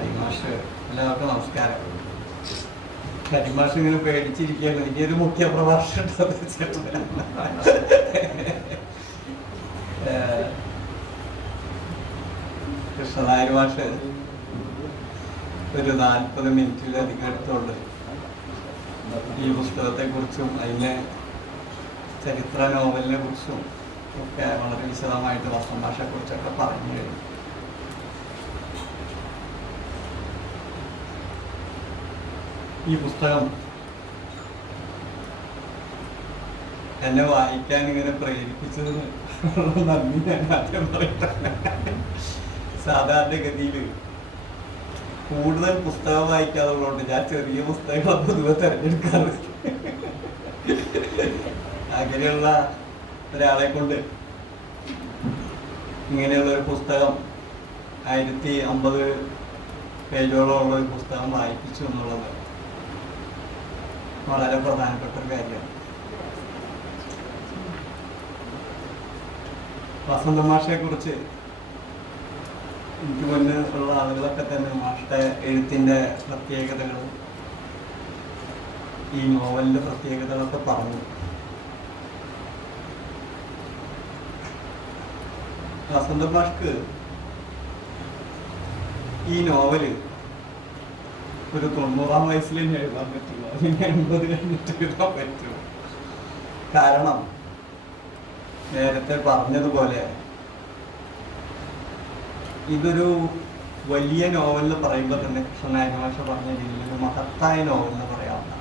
കരിമാഷ്, എല്ലാവർക്കും നമസ്കാരം. കരിമാഷ് ഇങ്ങനെ പേടിച്ചിരിക്കുകയാണ്. ഇനിയൊരു മുഖ്യ പ്രഭാഷണം കൃഷ്ണനായർ മാഷ് ഒരു 40 മിനിറ്റിലധികം എടുത്തുകൊണ്ട് ഈ പുസ്തകത്തെ കുറിച്ചും അതിൻ്റെ ചരിത്ര നോവലിനെ കുറിച്ചും ഒക്കെ വളരെ വിശദമായിട്ട് വസന്ത് മാഷെ കുറിച്ചൊക്കെ പറഞ്ഞു കഴിഞ്ഞു. ഈ പുസ്തകം എന്നെ വായിക്കാൻ ഇങ്ങനെ പ്രേരിപ്പിച്ചതിന് നന്ദി ഞാൻ ആദ്യം പറയട്ടെ. സാധാരണഗതിയിൽ കൂടുതൽ പുസ്തകം വായിക്കാറുള്ളതുകൊണ്ട് ഞാൻ ചെറിയ പുസ്തകങ്ങൾ പൊതുവെ തിരഞ്ഞെടുക്കാറ്. അങ്ങനെയുള്ള ഒരാളെ കൊണ്ട് ഇങ്ങനെയുള്ള ഒരു പുസ്തകം 1050 പേജോളം ഉള്ള ഒരു പുസ്തകം വായിപ്പിച്ചു എന്നുള്ളത് വളരെ പ്രധാനപ്പെട്ട ഒരു കാര്യമാണ്. വസന്ത് മാഷെ കുറിച്ച് എനിക്ക് മുന്നേ ഉള്ള ആളുകളൊക്കെ തന്നെ മാഷയുടെ എഴുത്തിൻ്റെ പ്രത്യേകതകളും ഈ നോവലിൻ്റെ പ്രത്യേകതകളൊക്കെ പറഞ്ഞു. വസന്ത് മാഷ്ക്ക് ഈ നോവല് ഒരു 90-ാം വയസ്സിൽ തന്നെ എഴുതാൻ പറ്റുള്ളൂ. അതിന് 80 കഴിഞ്ഞിട്ട് എഴുതാൻ പറ്റുള്ളൂ. കാരണം നേരത്തെ പറഞ്ഞതുപോലെ ഇതൊരു വലിയ നോവലിൽ പറയുമ്പോൾ തന്നെ കൃഷ്ണനായർ മാഷ പറഞ്ഞ രീതിയിൽ ഒരു മഹത്തായ നോവലിന് പറയാവുന്ന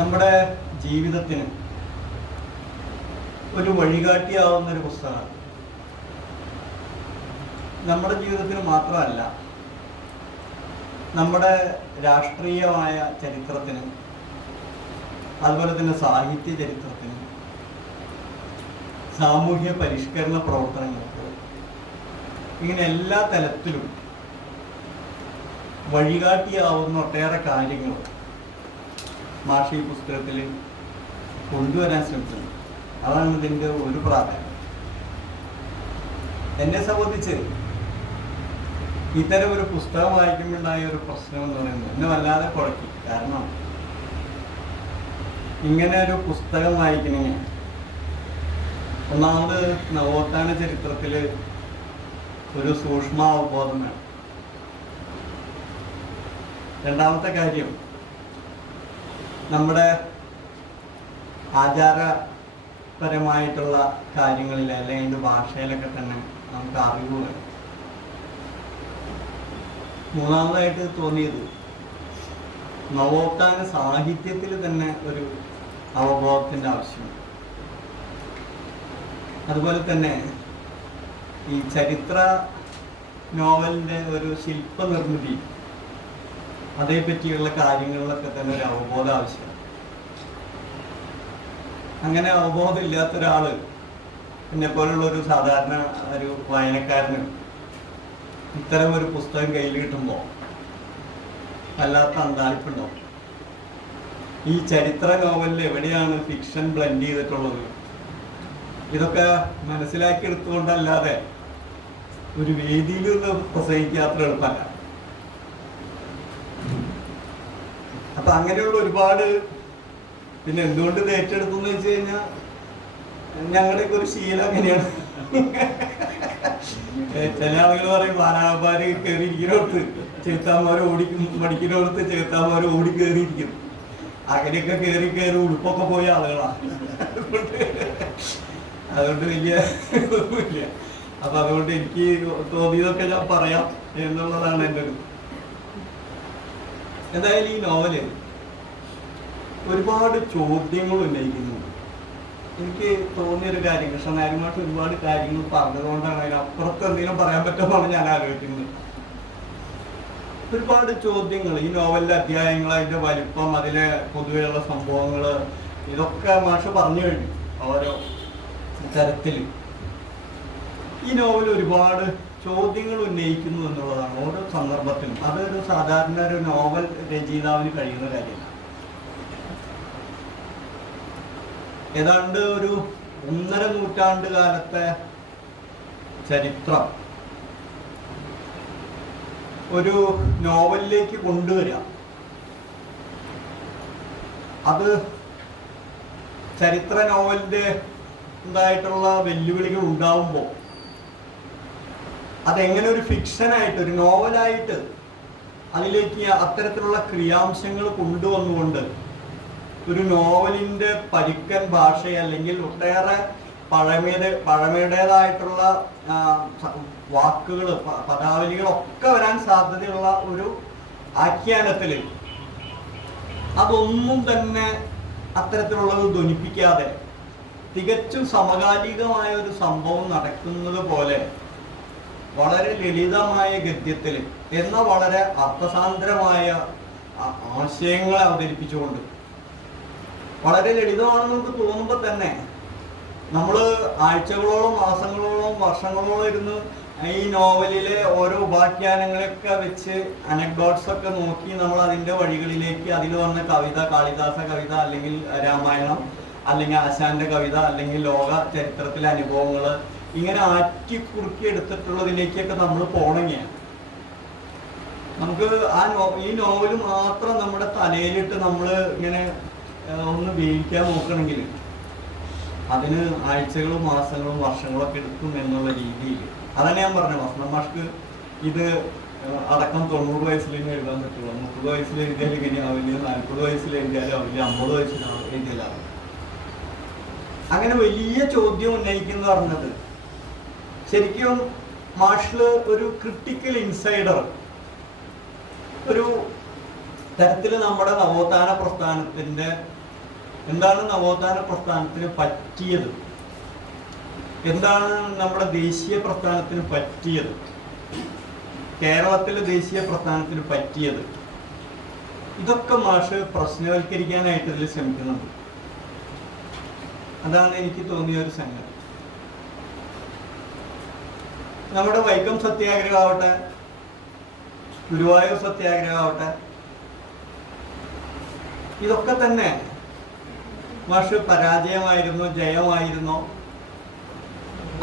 നമ്മുടെ ജീവിതത്തിന് ഒരു വഴികാട്ടിയാവുന്ന ഒരു പുസ്തകമാണ്. നമ്മുടെ ജീവിതത്തിന് മാത്രമല്ല, നമ്മുടെ രാഷ്ട്രീയമായ ചരിത്രത്തിനും അതുപോലെ തന്നെ സാഹിത്യ ചരിത്രത്തിനും സാമൂഹ്യ പരിഷ്കരണ പ്രവർത്തനങ്ങൾക്ക് ഇങ്ങനെ എല്ലാ തലത്തിലും വഴികാട്ടിയാവുന്ന ഒട്ടേറെ കാര്യങ്ങൾ മാഷ് ഈ പുസ്തകത്തിൽ കൊണ്ടുവരാൻ ശ്രമിക്കുന്നു. അതാണ് ഇതിൻ്റെ ഒരു പ്രാധാന്യം. എന്നെ സംബന്ധിച്ച് ഇത്തരം ഒരു പുസ്തകം വായിക്കുമ്പോഴുണ്ടായ ഒരു പ്രശ്നം എന്ന് പറയുന്നത് എന്നെ വല്ലാതെ കുഴക്കി. കാരണം ഇങ്ങനെ ഒരു പുസ്തകം വായിക്കണമെങ്കിൽ ഒന്നാമത് നവോത്ഥാന ചരിത്രത്തിൽ ഒരു സൂക്ഷ്മ അവബോധം വേണം. രണ്ടാമത്തെ കാര്യം, നമ്മുടെ ആചാരപരമായിട്ടുള്ള കാര്യങ്ങളിൽ അല്ലെങ്കിൽ ഭാഷയിലൊക്കെ തന്നെ നമുക്ക് അറിവ് വേണം. മൂന്നാമതായിട്ട് തോന്നിയത് നവോത്ഥാന സാഹിത്യത്തിൽ തന്നെ ഒരു അവബോധത്തിൻ്റെ ആവശ്യമുണ്ട്. അതുപോലെ തന്നെ ഈ ചരിത്ര നോവലിൻ്റെ ഒരു ശില്പനിർമ്മിതി, അതേപറ്റിയുള്ള കാര്യങ്ങളിലൊക്കെ തന്നെ ഒരു അവബോധം ആവശ്യമാണ്. അങ്ങനെ അവബോധം ഇല്ലാത്ത ഒരാൾ, എന്നെ പോലുള്ള ഒരു സാധാരണ ഒരു വായനക്കാരന് ഇത്തരം ഒരു പുസ്തകം കയ്യിൽ കിട്ടുമ്പോൾ വല്ലാത്ത അന്താളിപ്പുണ്ടാവും. ഈ ചരിത്ര നോവലിൽ എവിടെയാണ് ഫിക്ഷൻ ബ്ലെൻഡ് ചെയ്തിട്ടുള്ളത്? ഇതൊക്കെ മനസ്സിലാക്കി എടുത്തുകൊണ്ടല്ലാതെ ഒരു വേദിയിൽ നിന്ന് പ്രസംഗിക്കാത്ര എളുപ്പമല്ല. അപ്പൊ അങ്ങനെയുള്ള ഒരുപാട്, പിന്നെ എന്തുകൊണ്ട് ഇത് ഏറ്റെടുത്തു എന്ന് വെച്ച് കഴിഞ്ഞാൽ ഞങ്ങളുടെയൊക്കെ ഒരു ശീലം അങ്ങനെയാണ്. ചില ആളുകൾ പറയും വാനാപാര് കയറിയിരിക്കുന്നോടത്ത് ചെറുത്താന്മാർ മടിക്കുന്നോടത്ത് ചെറുത്താന്മാർ ഓടി കയറിയിരിക്കും. അങ്ങനെയൊക്കെ കയറി ഉടുപ്പൊക്കെ പോയ ആളുകളാണ്. അതുകൊണ്ട് വലിയ ഒന്നുമില്ല. അപ്പൊ അതുകൊണ്ട് എനിക്ക് തോന്നിയതൊക്കെ ഞാൻ പറയാം എന്നുള്ളതാണ് എൻ്റെ ഒരു. എന്തായാലും ഈ നോവല് ഒരുപാട് ചോദ്യങ്ങൾ ഉന്നയിക്കുന്നുണ്ട്. എനിക്ക് തോന്നിയൊരു കാര്യം, കൃഷ്ണനായർ മാഷ് ഒരുപാട് കാര്യങ്ങൾ പറഞ്ഞതുകൊണ്ടാണ് അതിനപ്പുറത്ത് എന്തെങ്കിലും പറയാൻ പറ്റുമെന്നാണ് ഞാൻ ആലോചിക്കുന്നത്. ഒരുപാട് ചോദ്യങ്ങൾ ഈ നോവലിലെ അധ്യായങ്ങൾ, അതിൻ്റെ വലിപ്പം, അതിലെ പൊതുവെയുള്ള സംഭവങ്ങൾ, ഇതൊക്കെ മാഷ് പറഞ്ഞു കഴിഞ്ഞു ഓരോ തരത്തിൽ. ഈ നോവൽ ഒരുപാട് ചോദ്യങ്ങൾ ഉന്നയിക്കുന്നു എന്നുള്ളതാണ് ഓരോ സന്ദർഭത്തിലും. അതൊരു സാധാരണ ഒരു നോവൽ രചയിതാവിന് കഴിയുന്ന കാര്യമല്ല. ഏതാണ്ട് ഒരു 1.5 നൂറ്റാണ്ട് കാലത്തെ ചരിത്രം ഒരു നോവലിലേക്ക് കൊണ്ടുവരിക. അത് ചരിത്ര നോവലിൻ്റെ ഉണ്ടായിട്ടുള്ള വെല്ലുവിളികൾ ഉണ്ടാവുമ്പോൾ അതെങ്ങനെ ഒരു ഫിക്ഷനായിട്ട്, ഒരു നോവലായിട്ട് അതിലേക്ക് അത്തരത്തിലുള്ള ക്രിയാംശങ്ങൾ കൊണ്ടുവന്നുകൊണ്ട് ഒരു നോവലിൻ്റെ പരുക്കൻ ഭാഷ, അല്ലെങ്കിൽ ഒട്ടേറെ പഴമയുടേതായിട്ടുള്ള വാക്കുകൾ, പദാവലികളൊക്കെ വരാൻ സാധ്യതയുള്ള ഒരു ആഖ്യാനത്തിൽ അതൊന്നും തന്നെ അത്തരത്തിലുള്ളത് ധ്വനിപ്പിക്കാതെ തികച്ചും സമകാലികമായ ഒരു സംഭവം നടക്കുന്നത് പോലെ വളരെ ലളിതമായ ഗദ്യത്തിൽ എന്നാൽ വളരെ അർത്ഥസാന്ദ്രമായ ആശയങ്ങളെ അവതരിപ്പിച്ചുകൊണ്ട്, വളരെ ലളിതമാണെന്ന് നമുക്ക് തോന്നുമ്പോൾ തന്നെ നമ്മൾ ആഴ്ചകളോളം, മാസങ്ങളോളം, വർഷങ്ങളോളം ഇരുന്ന് ഈ നോവലിലെ ഓരോ ഉപാഖ്യാനങ്ങളൊക്കെ വെച്ച് അനക്ഡോട്ട്സ് ഒക്കെ നോക്കി നമ്മൾ അതിൻ്റെ വഴികളിലേക്ക്, അതിൽ വന്ന കവിത, കാളിദാസ കവിത, അല്ലെങ്കിൽ രാമായണം, അല്ലെങ്കിൽ ആശാന്റെ കവിത, അല്ലെങ്കിൽ ലോക ചരിത്രത്തിലെ അനുഭവങ്ങൾ, ഇങ്ങനെ ആറ്റി കുറുക്കി എടുത്തിട്ടുള്ളതിലേക്കൊക്കെ നമ്മൾ പോകണമെങ്കിൽ നമുക്ക് ഈ നോവൽ മാത്രം നമ്മുടെ തലയിലിട്ട് നമ്മൾ ഇങ്ങനെ ഒന്ന് വേവിക്കാൻ നോക്കണമെങ്കിൽ അതിന് ആഴ്ചകളും മാസങ്ങളും വർഷങ്ങളൊക്കെ എടുക്കും എന്നുള്ള രീതിയിൽ. അതാണ് ഞാൻ പറഞ്ഞത്, വസന്ത മാഷ്ക്ക് ഇത് അടക്കം 90 വയസ്സിലേക്ക് എഴുതാൻ പറ്റുള്ളൂ. 30 വയസ്സിൽ എഴുതിയാൽ ഇങ്ങനെയാവില്ല, 40 വയസ്സിൽ എഴുതിയാലും ആവില്ല, 50 വയസ്സിൽ എഴുതിയാലാവും. അങ്ങനെ വലിയ ചോദ്യം ഉന്നയിക്കുന്ന പറഞ്ഞത് ശരിക്കും മാഷില് ഒരു ക്രിട്ടിക്കൽ ഇൻസൈഡർ ഒരു തരത്തിൽ നമ്മുടെ നവോത്ഥാന പ്രസ്ഥാനത്തിൻ്റെ എന്താണ് നവോത്ഥാന പ്രസ്ഥാനത്തിന് പറ്റിയത്, എന്താണ് നമ്മുടെ ദേശീയ പ്രസ്ഥാനത്തിന് പറ്റിയത്, കേരളത്തിലെ ദേശീയ പ്രസ്ഥാനത്തിന് പറ്റിയത്, ഇതൊക്കെ മാഷ് പ്രശ്നവൽക്കരിക്കാനായിട്ട് ഇതിൽ ശ്രമിക്കുന്നുണ്ട്. അതാണ് എനിക്ക് തോന്നിയ ഒരു സംഗതി. നമ്മുടെ വൈക്കം സത്യാഗ്രഹം ആവട്ടെ, ഗുരുവായൂർ സത്യാഗ്രഹം ആവട്ടെ, ഇതൊക്കെ തന്നെ മാഷ് പരാജയമായിരുന്നോ ജയമായിരുന്നോ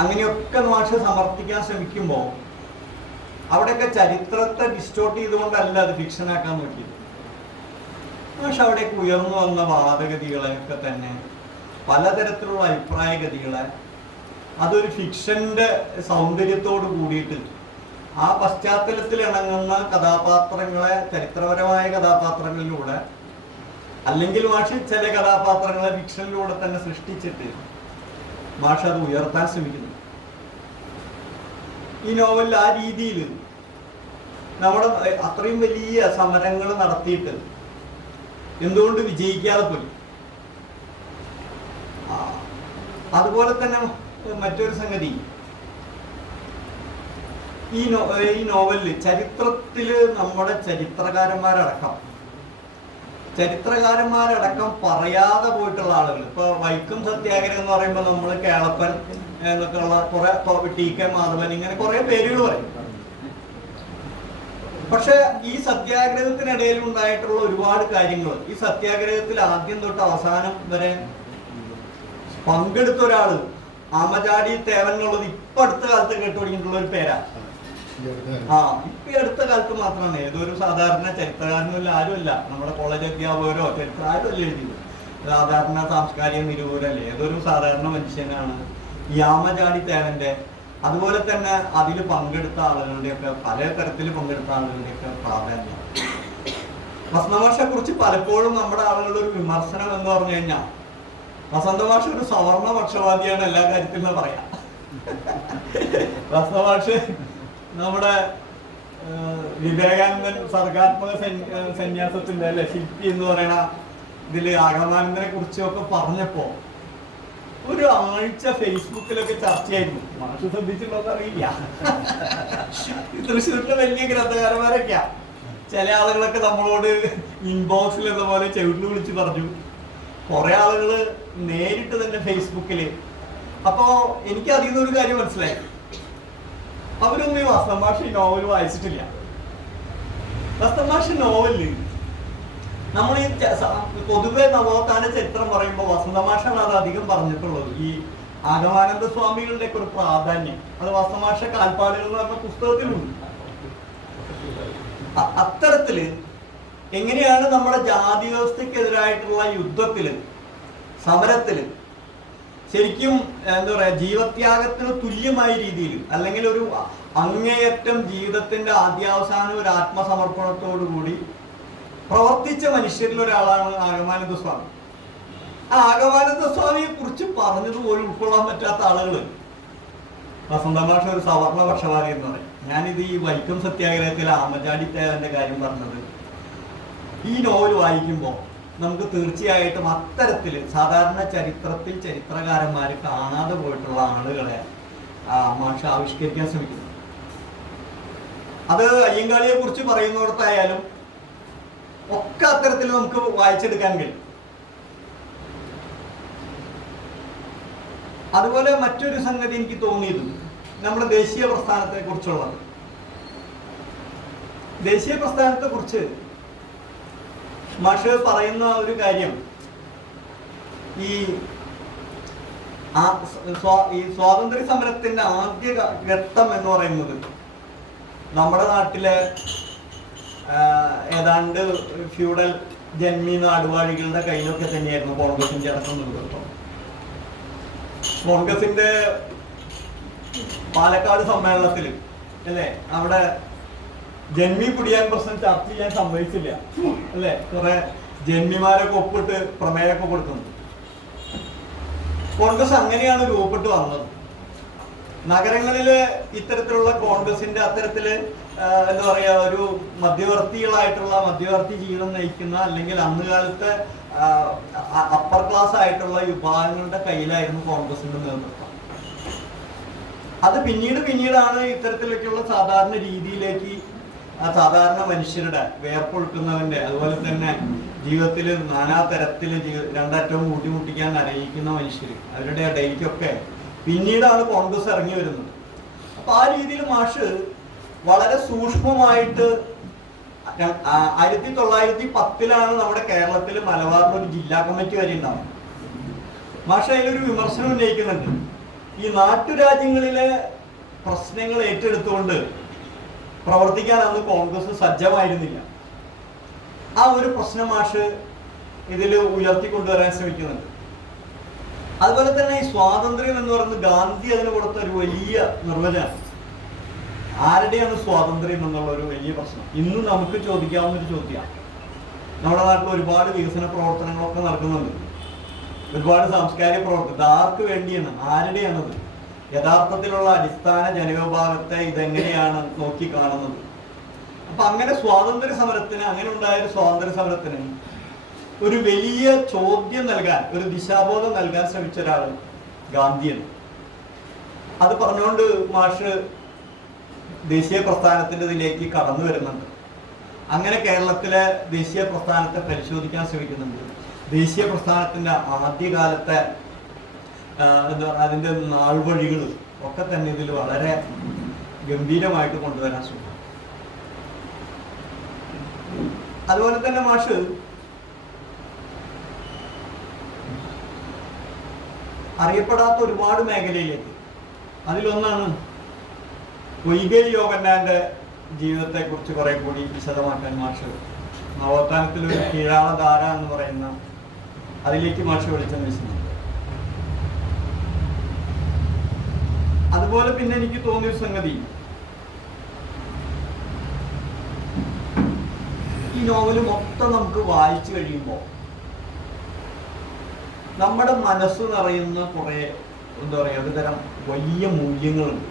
അങ്ങനെയൊക്കെ മാഷ് സമർത്ഥിക്കാൻ ശ്രമിക്കുമ്പോൾ അവിടെയൊക്കെ ചരിത്രത്തെ ഡിസ്റ്റോർട്ട് ചെയ്തുകൊണ്ടല്ല അത് ഫിക്ഷനാക്കാൻ നോക്കിയത്. മാഷ് അവിടേക്ക് ഉയർന്നു വന്ന വാദഗതികളെയൊക്കെ തന്നെ, പലതരത്തിലുള്ള അഭിപ്രായഗതികളെ അതൊരു ഫിക്ഷന്റെ സൗന്ദര്യത്തോട് കൂടിയിട്ട് ആ പശ്ചാത്തലത്തിൽ ഇണങ്ങുന്ന കഥാപാത്രങ്ങളെ, ചരിത്രപരമായ കഥാപാത്രങ്ങളിലൂടെ, അല്ലെങ്കിൽ മാഷ് ചില കഥാപാത്രങ്ങളെ ഫിക്ഷനിലൂടെ തന്നെ സൃഷ്ടിച്ചിട്ട് മാഷ് അത് ഉയർത്താൻ ശ്രമിക്കുന്നു. ഈ നോവലിൽ ആ രീതിയിൽ നമ്മുടെ അത്രയും വലിയ സമരങ്ങൾ നടത്തിയിട്ട് എന്തുകൊണ്ട് വിജയിക്കാതെ പോയി. അതുപോലെ തന്നെ മറ്റൊരു സംഗതി, ഈ നോവലിൽ ചരിത്രത്തില് നമ്മുടെ ചരിത്രകാരന്മാരടക്കം പറയാതെ പോയിട്ടുള്ള ആളുകൾ, ഇപ്പൊ വൈക്കം സത്യാഗ്രഹം എന്ന് പറയുമ്പോൾ നമ്മൾ കേളപ്പൻ എന്നൊക്കെ ഉള്ള കുറെ, ടി.കെ. മാധവൻ, ഇങ്ങനെ കുറെ പേരുകൾ പറയും. പക്ഷെ ഈ സത്യാഗ്രഹത്തിനിടയിൽ ഉണ്ടായിട്ടുള്ള ഒരുപാട് കാര്യങ്ങൾ, ഈ സത്യാഗ്രഹത്തിൽ ആദ്യം തൊട്ട് അവസാനം വരെ പങ്കെടുത്ത ഒരാള് ആമചാടി തേവൻ എന്നുള്ളത് ഇപ്പൊ അടുത്ത കാലത്ത് കേട്ടുപിടിച്ചിട്ടുള്ള ഒരു പേരാ. ഇപ്പൊ അടുത്ത കാലത്ത് മാത്രമാണ്. ഏതൊരു സാധാരണ ചരിത്രകാരനല്ല, ആരുമല്ല, നമ്മുടെ കോളേജ് അധ്യാപകരോ ചരിത്ര ആരുമല്ല എഴുതിയത്, സാധാരണ സാംസ്കാരിക നിരൂപരല്ലേ, ഏതൊരു സാധാരണ മനുഷ്യനാണ് ഈ ആമചാടി തേവന്റെ. അതുപോലെ തന്നെ അതിൽ പങ്കെടുത്ത ആളുകളുടെയൊക്കെ, പല തരത്തിൽ പങ്കെടുത്ത ആളുകളുടെയൊക്കെ പ്രാധാന്യം. വസന്തമാഷെ കുറിച്ച് പലപ്പോഴും നമ്മുടെ ആളുകളുടെ ഒരു വിമർശനം എന്ന് പറഞ്ഞു കഴിഞ്ഞാൽ വസന്തമാഷ് ഒരു സവർണ പക്ഷപാതിയാണ് എല്ലാ കാര്യത്തിലും പറയാം. വസന്തമാഷ് നമ്മുടെ വിവേകാനന്ദൻ സർഗാത്മക സന്യാസത്തിന്റെ അല്ലെ ശില്പി എന്ന് പറയണ ഇതില് ആഗമാനന്ദനെ കുറിച്ചൊക്കെ പറഞ്ഞപ്പോ ഒരു ആഴ്ച ഫേസ്ബുക്കിലൊക്കെ ചർച്ചയായിരുന്നു. മാഷ് ശ്രദ്ധിച്ചിട്ടുണ്ടോന്ന് അറിയില്ല. തൃശ്ശൂരിലെ വലിയ ഗ്രന്ഥകാരന്മാരൊക്കെയാ. ചില ആളുകളൊക്കെ നമ്മളോട് ഇൻബോക്സിൽ എന്ന പോലെ ചെവിട്ടിൽ വിളിച്ച് പറഞ്ഞു, കുറെ ആളുകള് നേരിട്ട് തന്നെ ഫേസ്ബുക്കില്. അപ്പോ എനിക്ക് അതിൽ നിന്നൊരു കാര്യം മനസ്സിലായി, അവരൊന്നും ഈ വസന്തമാഷ് നോവൽ വായിച്ചിട്ടില്ല. വസന്തമാഷ് നോവലില് നമ്മൾ ഈ പൊതുവെ നവോത്ഥാന ചരിത്രം പറയുമ്പോൾ വസന്തമാഷാണ് അത് അധികം പറഞ്ഞിട്ടുള്ളത്. ഈ ആഗമാനന്ദ സ്വാമികളുടെ ഒക്കെ ഒരു പ്രാധാന്യം അത് വസന്തമാഷ കാൽപ്പാടുകൾ എന്ന് പറഞ്ഞ പുസ്തകത്തിലുണ്ട്. അത്തരത്തില് എങ്ങനെയാണ് നമ്മുടെ ജാതി വ്യവസ്ഥക്കെതിരായിട്ടുള്ള യുദ്ധത്തില്, സമരത്തില് ശരിക്കും എന്താ പറയാ, ജീവത്യാഗത്തിന് തുല്യമായ രീതിയിൽ, അല്ലെങ്കിൽ ഒരു അങ്ങേയറ്റം ജീവിതത്തിന്റെ ആദ്യാവസാനം ഒരു ആത്മസമർപ്പണത്തോടു കൂടി പ്രവർത്തിച്ച മനുഷ്യരിൽ ഒരാളാണ് ആഗമാനന്ദ സ്വാമി. ആ ആഗമാനന്ദ സ്വാമിയെ കുറിച്ച് പറഞ്ഞതുപോലും ഉൾക്കൊള്ളാൻ പറ്റാത്ത ആളുകൾ, വസന്തമാഷ ഒരു സവർണ പക്ഷപാതി എന്ന് പറയും. ഞാനിത് ഈ വൈക്കം സത്യാഗ്രഹത്തിൽ ആമചാടിത്തേവന്റെ കാര്യം പറഞ്ഞത്, ഈ നോവൽ വായിക്കുമ്പോൾ നമുക്ക് തീർച്ചയായിട്ടും അത്തരത്തിൽ സാധാരണ ചരിത്രത്തിൽ ചരിത്രകാരന്മാർ കാണാതെ പോയിട്ടുള്ള ആളുകളെ മാഷ ആവിഷ്കരിക്കാൻ ശ്രമിക്കുന്നു. അത് അയ്യങ്കാളിയെ കുറിച്ച് പറയുന്നിടത്തായാലും ഒക്കെ അത്തരത്തിൽ നമുക്ക് വായിച്ചെടുക്കാൻ കഴിയും. അതുപോലെ മറ്റൊരു സംഗതി എനിക്ക് തോന്നിയത് നമ്മുടെ ദേശീയ പ്രസ്ഥാനത്തെ കുറിച്ചുള്ളത്. ദേശീയ പ്രസ്ഥാനത്തെ കുറിച്ച് മാഷ് പറയുന്ന ഒരു കാര്യം, ഈ സ്വാതന്ത്ര്യ സമരത്തിന്റെ ആദ്യ ഘട്ടം എന്ന് പറയുന്നത് നമ്മുടെ നാട്ടിലെ ഏതാണ്ട് ഫ്യൂഡൽ ജന്മി നാടുവാഴികളുടെ കയ്യിലൊക്കെ തന്നെയായിരുന്നു കോൺഗ്രസിന്റെ അടക്കം നേതൃത്വം. കോൺഗ്രസിന്റെ പാലക്കാട് സമ്മേളനത്തിൽ അല്ലേ, അവിടെ ജന്മി കുടിയാൻ പ്രശ്നം ചർച്ച ചെയ്യാൻ സമ്മതിച്ചില്ല അല്ലെ, കുറെ ജന്മിമാരൊക്കെ ഒപ്പിട്ട് പ്രമേയമൊക്കെ കൊടുക്കുന്നു. കോൺഗ്രസ് അങ്ങനെയാണ് രൂപപ്പെട്ട് വന്നത്. നഗരങ്ങളില് ഇത്തരത്തിലുള്ള കോൺഗ്രസിന്റെ അത്തരത്തില് എന്താ പറയാ, ഒരു മധ്യവർത്തി ജീവിതം നയിക്കുന്ന, അല്ലെങ്കിൽ അന്ന് കാലത്തെ അപ്പർ ക്ലാസ് ആയിട്ടുള്ള വിഭാഗങ്ങളുടെ കയ്യിലായിരുന്നു കോൺഗ്രസിന്റെ നേതൃത്വം. അത് പിന്നീടാണ് ഇത്തരത്തിലേക്കുള്ള സാധാരണ രീതിയിലേക്ക്, സാധാരണ മനുഷ്യരുടെ വേർപ്പൊഴുക്കുന്നവന്റെ, അതുപോലെ തന്നെ ജീവിതത്തിൽ നാനാതരത്തില് രണ്ടറ്റവും കൂട്ടിമുട്ടിക്കാൻ അറിയിക്കുന്ന മനുഷ്യര്, അവരുടെ ഇടയിലേക്കൊക്കെ പിന്നീടാണ് കോൺഗ്രസ് ഇറങ്ങി വരുന്നത്. അപ്പൊ ആ രീതിയിൽ മാഷ് വളരെ സൂക്ഷ്മമായിട്ട് 1910 നമ്മുടെ കേരളത്തിൽ മലബാറിൽ ഒരു ജില്ലാ കമ്മിറ്റി വരെ ഉണ്ടാവും. മാഷ് അതിലൊരു വിമർശനം ഉന്നയിക്കുന്നുണ്ട്. ഈ നാട്ടുരാജ്യങ്ങളിലെ പ്രശ്നങ്ങൾ ഏറ്റെടുത്തുകൊണ്ട് പ്രവർത്തിക്കാൻ അന്ന് കോൺഗ്രസ് സജ്ജമായിരുന്നില്ല. ആ ഒരു പ്രശ്നം മാഷ് ഇതിൽ ഉയർത്തിക്കൊണ്ടുവരാൻ ശ്രമിക്കുന്നുണ്ട്. അതുപോലെ തന്നെ ഈ സ്വാതന്ത്ര്യം എന്ന് പറയുന്നത് ഗാന്ധി അതിന് കൊടുത്ത ഒരു വലിയ നിർവചനം. ആരുടെയാണ് സ്വാതന്ത്ര്യം എന്നുള്ള ഒരു വലിയ പ്രശ്നം ഇന്ന് നമുക്ക് ചോദിക്കാവുന്ന ഒരു ചോദ്യമാണ്. നമ്മുടെ നാട്ടിൽ ഒരുപാട് വികസന പ്രവർത്തനങ്ങളൊക്കെ നടക്കുന്നുണ്ട്, ഒരുപാട് സാംസ്കാരിക പ്രവർത്തനം. ആർക്ക് വേണ്ടിയാണ്, ആരുടെയാണത്? യഥാർത്ഥത്തിലുള്ള അടിസ്ഥാന ജനവിഭാഗത്തെ ഇതെങ്ങനെയാണ് നോക്കി കാണുന്നത്? അപ്പൊ അങ്ങനെ സ്വാതന്ത്ര്യ സമരത്തിന്, അങ്ങനെ ഉണ്ടായ സ്വാതന്ത്ര്യ സമരത്തിന് ഒരു വലിയ ചോദ്യം നൽകാൻ, ഒരു ദിശാബോധം നൽകാൻ ശ്രമിച്ച ഒരാൾ ഗാന്ധിയാണ്. അത് പറഞ്ഞുകൊണ്ട് മാഷ് ദേശീയ പ്രസ്ഥാനത്തിന്റെ ഇതിലേക്ക് കടന്നു വരുന്നുണ്ട്. അങ്ങനെ കേരളത്തിലെ ദേശീയ പ്രസ്ഥാനത്തെ പരിശോധിക്കാൻ ശ്രമിക്കുന്നുണ്ട്. ദേശീയ പ്രസ്ഥാനത്തിന്റെ ആദ്യകാലത്തെ എന്താ അതിന്റെ നാൾവഴികൾ ഒക്കെ തന്നെ ഇതിൽ വളരെ ഗംഭീരമായിട്ട് കൊണ്ടുവരാൻ ശ്രമിക്കും. അതുപോലെ തന്നെ മാഷ് അറിയപ്പെടാത്ത ഒരുപാട് മേഖലയിലേക്ക്, അതിലൊന്നാണ് വൈകൈ യോഗന്നാന്റെ ജീവിതത്തെ കുറിച്ച് കുറെ കൂടി വിശദമാക്കാൻ മാഷ് നവോത്ഥാനത്തിൽ ഒരു കീഴാളധാര എന്ന് പറയുന്ന അതിലേക്ക് മാഷ് വിളിച്ചെന്ന് വിശദം. അതുപോലെ പിന്നെ എനിക്ക് തോന്നിയൊരു സംഗതി, ഈ നോവല് മൊത്തം നമുക്ക് വായിച്ചു കഴിയുമ്പോൾ നമ്മുടെ മനസ്സ് നിറയുന്ന കുറെ എന്താ പറയാ, ഒരു തരം വലിയ മൂല്യങ്ങളുണ്ട്.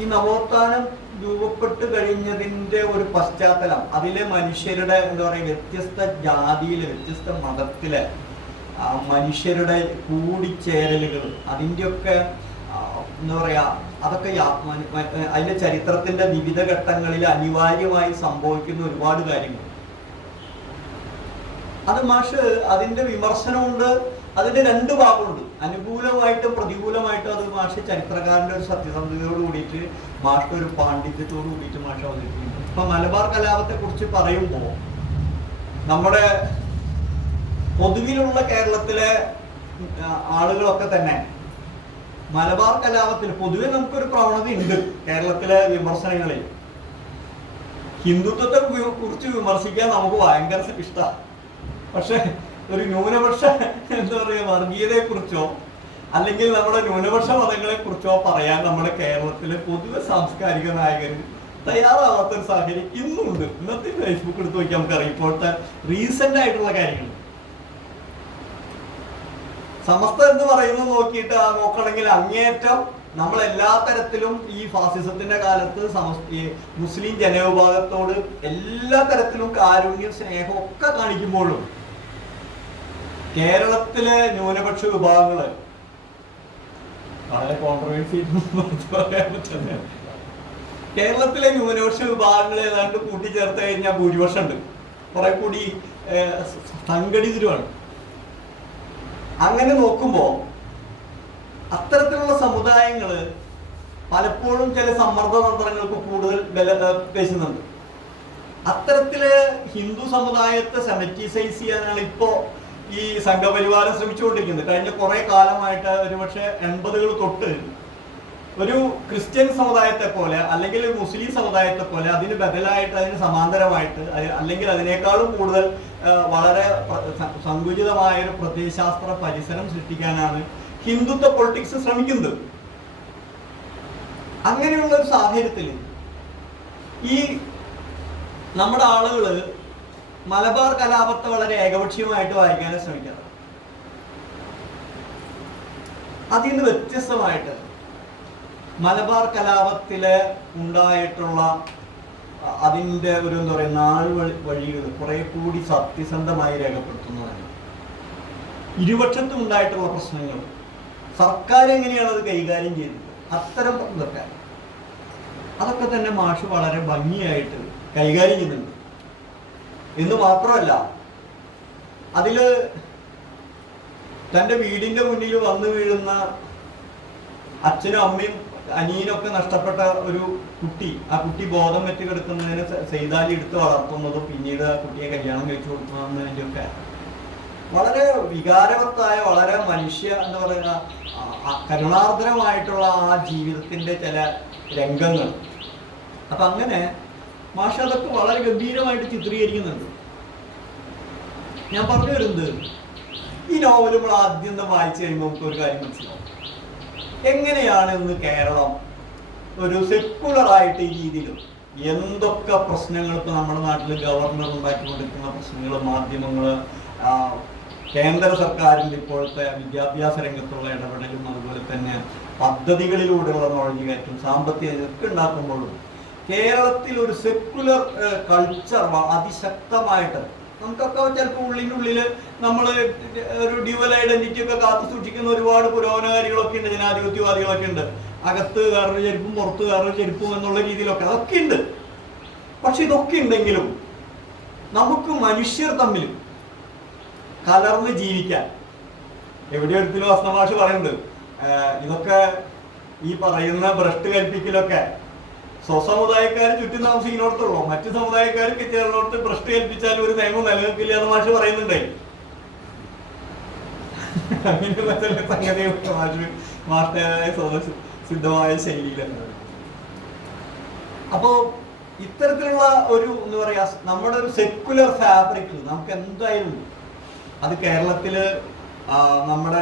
ഈ നവോത്ഥാനം രൂപപ്പെട്ട് കഴിഞ്ഞതിന്റെ ഒരു പശ്ചാത്തലം, അതിലെ മനുഷ്യരുടെ എന്താ പറയുക, വ്യത്യസ്ത ജാതിയിലെ, വ്യത്യസ്ത മതത്തിലെ മനുഷ്യരുടെ കൂടിച്ചേരലുകൾ, അതിൻ്റെയൊക്കെ എന്താ പറയാ, അതൊക്കെ അതിന്റെ ചരിത്രത്തിന്റെ വിവിധ ഘട്ടങ്ങളിൽ അനിവാര്യമായി സംഭവിക്കുന്ന ഒരുപാട് കാര്യങ്ങൾ. അത് മാഷ് അതിന്റെ വിമർശനമുണ്ട്, അതിന്റെ രണ്ട് ഭാഗമുണ്ട്, അനുകൂലമായിട്ടും പ്രതികൂലമായിട്ടും. അത് മാഷ് ചരിത്രകാരന്റെ ഒരു സത്യസന്ധതയോട് കൂടിയിട്ട്, മാഷ് ഒരു പാണ്ഡിത്യത്തോട് കൂടിയിട്ട് മാഷ് അവതരിപ്പിക്കുന്നു. ഇപ്പൊ മലബാർ കലാപത്തെ കുറിച്ച് പറയുമ്പോൾ നമ്മുടെ പൊതുവിലുള്ള കേരളത്തിലെ ആളുകളൊക്കെ തന്നെ മലബാർ കലാപത്തിൽ പൊതുവെ നമുക്കൊരു പ്രവണത ഉണ്ട് കേരളത്തിലെ വിമർശനങ്ങളിൽ. ഹിന്ദുത്വത്തെ കുറിച്ച് വിമർശിക്കാൻ നമുക്ക് ഭയങ്കര ഇഷ്ടമാണ്. പക്ഷെ ഒരു ന്യൂനപക്ഷ എന്താ പറയുക വർഗീയതയെ കുറിച്ചോ അല്ലെങ്കിൽ നമ്മുടെ ന്യൂനപക്ഷ മതങ്ങളെ കുറിച്ചോ പറയാൻ നമ്മുടെ കേരളത്തിലെ പൊതുവെ സാംസ്കാരിക നായകർ തയ്യാറാവാത്തൊരു സാഹചര്യം ഇന്നുണ്ട്. ഇന്നത്തെ ഫേസ്ബുക്ക് എടുത്ത് നോക്കിയാൽ നമുക്കറിയാം ഇപ്പോഴത്തെ റീസെന്റ് ആയിട്ടുള്ള കാര്യങ്ങൾ. സമസ്ത എന്ന് പറയുന്നത് നോക്കിയിട്ട് നോക്കണമെങ്കിൽ അങ്ങേയറ്റം നമ്മൾ എല്ലാ തരത്തിലും ഈ ഫാസിസത്തിന്റെ കാലത്ത് മുസ്ലിം ജനവിഭാഗത്തോട് എല്ലാ തരത്തിലും കാരുണ്യം സ്നേഹം ഒക്കെ കാണിക്കുമ്പോഴും കേരളത്തിലെ ന്യൂനപക്ഷ വിഭാഗങ്ങള് വളരെ കോൺട്രവേഴ്സി പറയാൻ പറ്റുന്ന കേരളത്തിലെ ന്യൂനപക്ഷ വിഭാഗങ്ങൾ ഏതാണ്ട് കൂട്ടിച്ചേർത്ത് കഴിഞ്ഞാൽ ഭൂരിപക്ഷം ഉണ്ട്, കുറെ കൂടി സംഘടിതരുമാണ്. അങ്ങനെ നോക്കുമ്പോ അത്തരത്തിലുള്ള സമുദായങ്ങള് പലപ്പോഴും ചില സമ്മർദ്ദ തന്ത്രങ്ങൾക്ക് കൂടുതൽ പേശുന്നുണ്ട്. അത്തരത്തില് ഹിന്ദു സമുദായത്തെ സെമറ്റിസൈസ് ചെയ്യാനാണ് ഇപ്പോ ഈ സംഘപരിവാരം ശ്രമിച്ചുകൊണ്ടിരിക്കുന്നത്. കഴിഞ്ഞ കുറെ കാലമായിട്ട് ഒരുപക്ഷെ 80കൾ തൊട്ട് ഒരു ക്രിസ്ത്യൻ സമുദായത്തെ പോലെ അല്ലെങ്കിൽ മുസ്ലിം സമുദായത്തെ പോലെ അതിന് ബദലായിട്ട് അതിന് സമാന്തരമായിട്ട് അല്ലെങ്കിൽ അതിനേക്കാളും കൂടുതൽ വളരെ സങ്കുചിതമായ ഒരു പ്രത്യയശാസ്ത്ര പരിസരം സൃഷ്ടിക്കാനാണ് ഹിന്ദുത്വ പൊളിറ്റിക്സ് ശ്രമിക്കുന്നത്. അങ്ങനെയുള്ള ഒരു സാഹചര്യത്തിൽ ഈ നമ്മുടെ ആളുകള് മലബാർ കലാപത്തെ വളരെ ഏകപക്ഷീയമായിട്ട് വായിക്കാനേ ശ്രമിക്കാറ്. അതിൽ നിന്ന് വ്യത്യസ്തമായിട്ട് മലബാർ കലാപത്തില് ഉണ്ടായിട്ടുള്ള അതിൻ്റെ ഒരു എന്താ പറയുക നാൾ വഴികൾ കുറെ കൂടി സത്യസന്ധമായി രേഖപ്പെടുത്തുന്നതാണ്. ഇരുപക്ഷത്തും ഉണ്ടായിട്ടുള്ള പ്രശ്നങ്ങൾ സർക്കാർ എങ്ങനെയാണ് അത് കൈകാര്യം ചെയ്തത്, അത്തരം ഇതൊക്കെ അതൊക്കെ തന്നെ മാഷ് വളരെ ഭംഗിയായിട്ട് കൈകാര്യം ചെയ്യുന്നുണ്ട്. എന്ന് മാത്രമല്ല അതില് തൻ്റെ വീടിന്റെ മുന്നിൽ വന്നു വീഴുന്ന അച്ഛനും അമ്മയും അനിയനൊക്കെ നഷ്ടപ്പെട്ട ഒരു കുട്ടി, ആ കുട്ടി ബോധം വെച്ച് കിടക്കുന്നതിന് സെയ്താലി എടുത്ത് വളർത്തുന്നതും പിന്നീട് ആ കുട്ടിയെ കല്യാണം കഴിച്ചു കൊടുക്കുന്നതിൻ്റെയൊക്കെ വളരെ വികാരവത്തായ വളരെ മനുഷ്യ എന്താ പറയുക കരുണാർദ്രമായിട്ടുള്ള ആ ജീവിതത്തിന്റെ ചില രംഗങ്ങൾ. അപ്പൊ അങ്ങനെ മാഷ അതൊക്കെ വളരെ ഗംഭീരമായിട്ട് ചിത്രീകരിക്കുന്നുണ്ട്. ഞാൻ പറഞ്ഞു വരുന്നത് ഈ നോവൽ നമ്മൾ ആദ്യം വായിച്ചു കഴിയുമ്പോൾ നമുക്ക് ഒരു കാര്യം മനസ്സിലാവും. എങ്ങനെയാണ് ഇന്ന് കേരളം ഒരു സെക്കുലറായിട്ട് ഈ രീതിയിലും എന്തൊക്കെ പ്രശ്നങ്ങൾ ഇപ്പൊ നമ്മുടെ നാട്ടിൽ ഗവർണർ ഉണ്ടാക്കിക്കൊണ്ടിരിക്കുന്ന പ്രശ്നങ്ങൾ, മാധ്യമങ്ങള്, കേന്ദ്ര സർക്കാരിൻ്റെ ഇപ്പോഴത്തെ വിദ്യാഭ്യാസ രംഗത്തുള്ള ഇടപെടലും അതുപോലെ തന്നെ പദ്ധതികളിലൂടെയുള്ള നുഴഞ്ഞുകയറ്റം സാമ്പത്തിക ഇതൊക്കെ ഉണ്ടാക്കുമ്പോഴും കേരളത്തിൽ ഒരു സെക്കുലർ കൾച്ചർ അതിശക്തമായിട്ട് നമുക്കൊക്കെ ചിലപ്പോൾ ഉള്ളിനുള്ളിൽ നമ്മൾ ഒരു ഡ്യുവൽ ഐഡന്റിറ്റി ഒക്കെ കാത്തു സൂക്ഷിക്കുന്ന ഒരുപാട് പുരോഗമനകാരികളൊക്കെ ഉണ്ട്, ജനാധിപത്യവാദികളൊക്കെ ഉണ്ട്. അകത്ത് വേറൊരു ചെരുപ്പും പുറത്ത് വേറൊരു ചെരുപ്പും എന്നുള്ള രീതിയിലൊക്കെ അതൊക്കെ ഉണ്ട്. പക്ഷെ ഇതൊക്കെ ഉണ്ടെങ്കിലും നമുക്ക് മനുഷ്യർ തമ്മിൽ കലർന്ന് ജീവിക്കാൻ എവിടെ ഒരിക്കലും വസ്ത്രമാഷ് പറയുന്നുണ്ട്. ഇതൊക്കെ ഈ പറയുന്ന ഭ്രഷ്ട് കൽപ്പിക്കലൊക്കെ സ്വസമുദായക്കാർ ചുറ്റും താമസിക്കുന്നിടത്തുള്ളൂ, മറ്റു സമുദായക്കാർക്ക് ചേർന്നോടത്ത് ഭ്രഷ്ട് കൽപ്പിച്ചാൽ ഒരു നിയമം നിലനിൽക്കില്ല എന്ന് മാഷ് പറയുന്നുണ്ടായി. അങ്ങനെയുള്ള ചില സംഗതികളൊക്കെ മാഷേതായ സിദ്ധമായ ശൈലിയിലാണ്. അപ്പോ ഇത്തരത്തിലുള്ള ഒരു എന്താ പറയാ നമ്മുടെ ഒരു സെക്കുലർ ഫാബ്രിക് നമുക്ക് എന്തായാലും അത് കേരളത്തില് നമ്മുടെ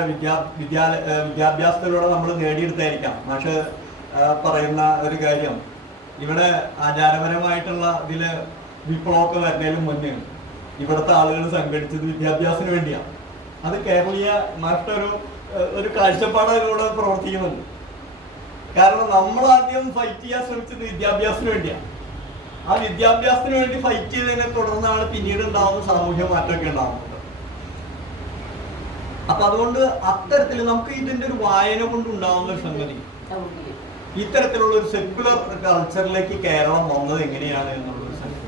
വിദ്യാഭ്യാസത്തിലൂടെ നമ്മൾ നേടിയെടുത്തായിരിക്കാം. മാഷ് പറയുന്ന ഒരു കാര്യം, ഇവിടെ ആചാരപരമായിട്ടുള്ള ഇതില് വിപ്ലവമൊക്കെ വരുന്നതിന് മുന്നേ ഇവിടുത്തെ ആളുകൾ സംഘടിച്ചത് വിദ്യാഭ്യാസത്തിന് വേണ്ടിയാണ്. അത് കേരളീയ മാഷ് ഒരു കാഴ്ചപ്പാടിലൂടെ പ്രവർത്തിക്കുന്നുണ്ട്. കാരണം നമ്മൾ ആദ്യം ഫൈറ്റ് ചെയ്യാൻ ശ്രമിച്ചത് വിദ്യാഭ്യാസത്തിന് വേണ്ടിയാണ്. ആ വിദ്യാഭ്യാസത്തിന് വേണ്ടി ഫൈറ്റ് ചെയ്തതിനെ തുടർന്നാണ് പിന്നീട് ഉണ്ടാവുന്ന സാമൂഹ്യ മാറ്റമൊക്കെ ഉണ്ടാവുന്നത്. അപ്പൊ അതുകൊണ്ട് അത്തരത്തിൽ നമുക്ക് ഇതിന്റെ ഒരു വായന കൊണ്ടുണ്ടാവുന്ന ഒരു സംഗതി ഇത്തരത്തിലുള്ള ഒരു സെക്കുലർ കൾച്ചറിലേക്ക് കേരളം വന്നത് എങ്ങനെയാണ് എന്നുള്ളൊരു സംഗതി.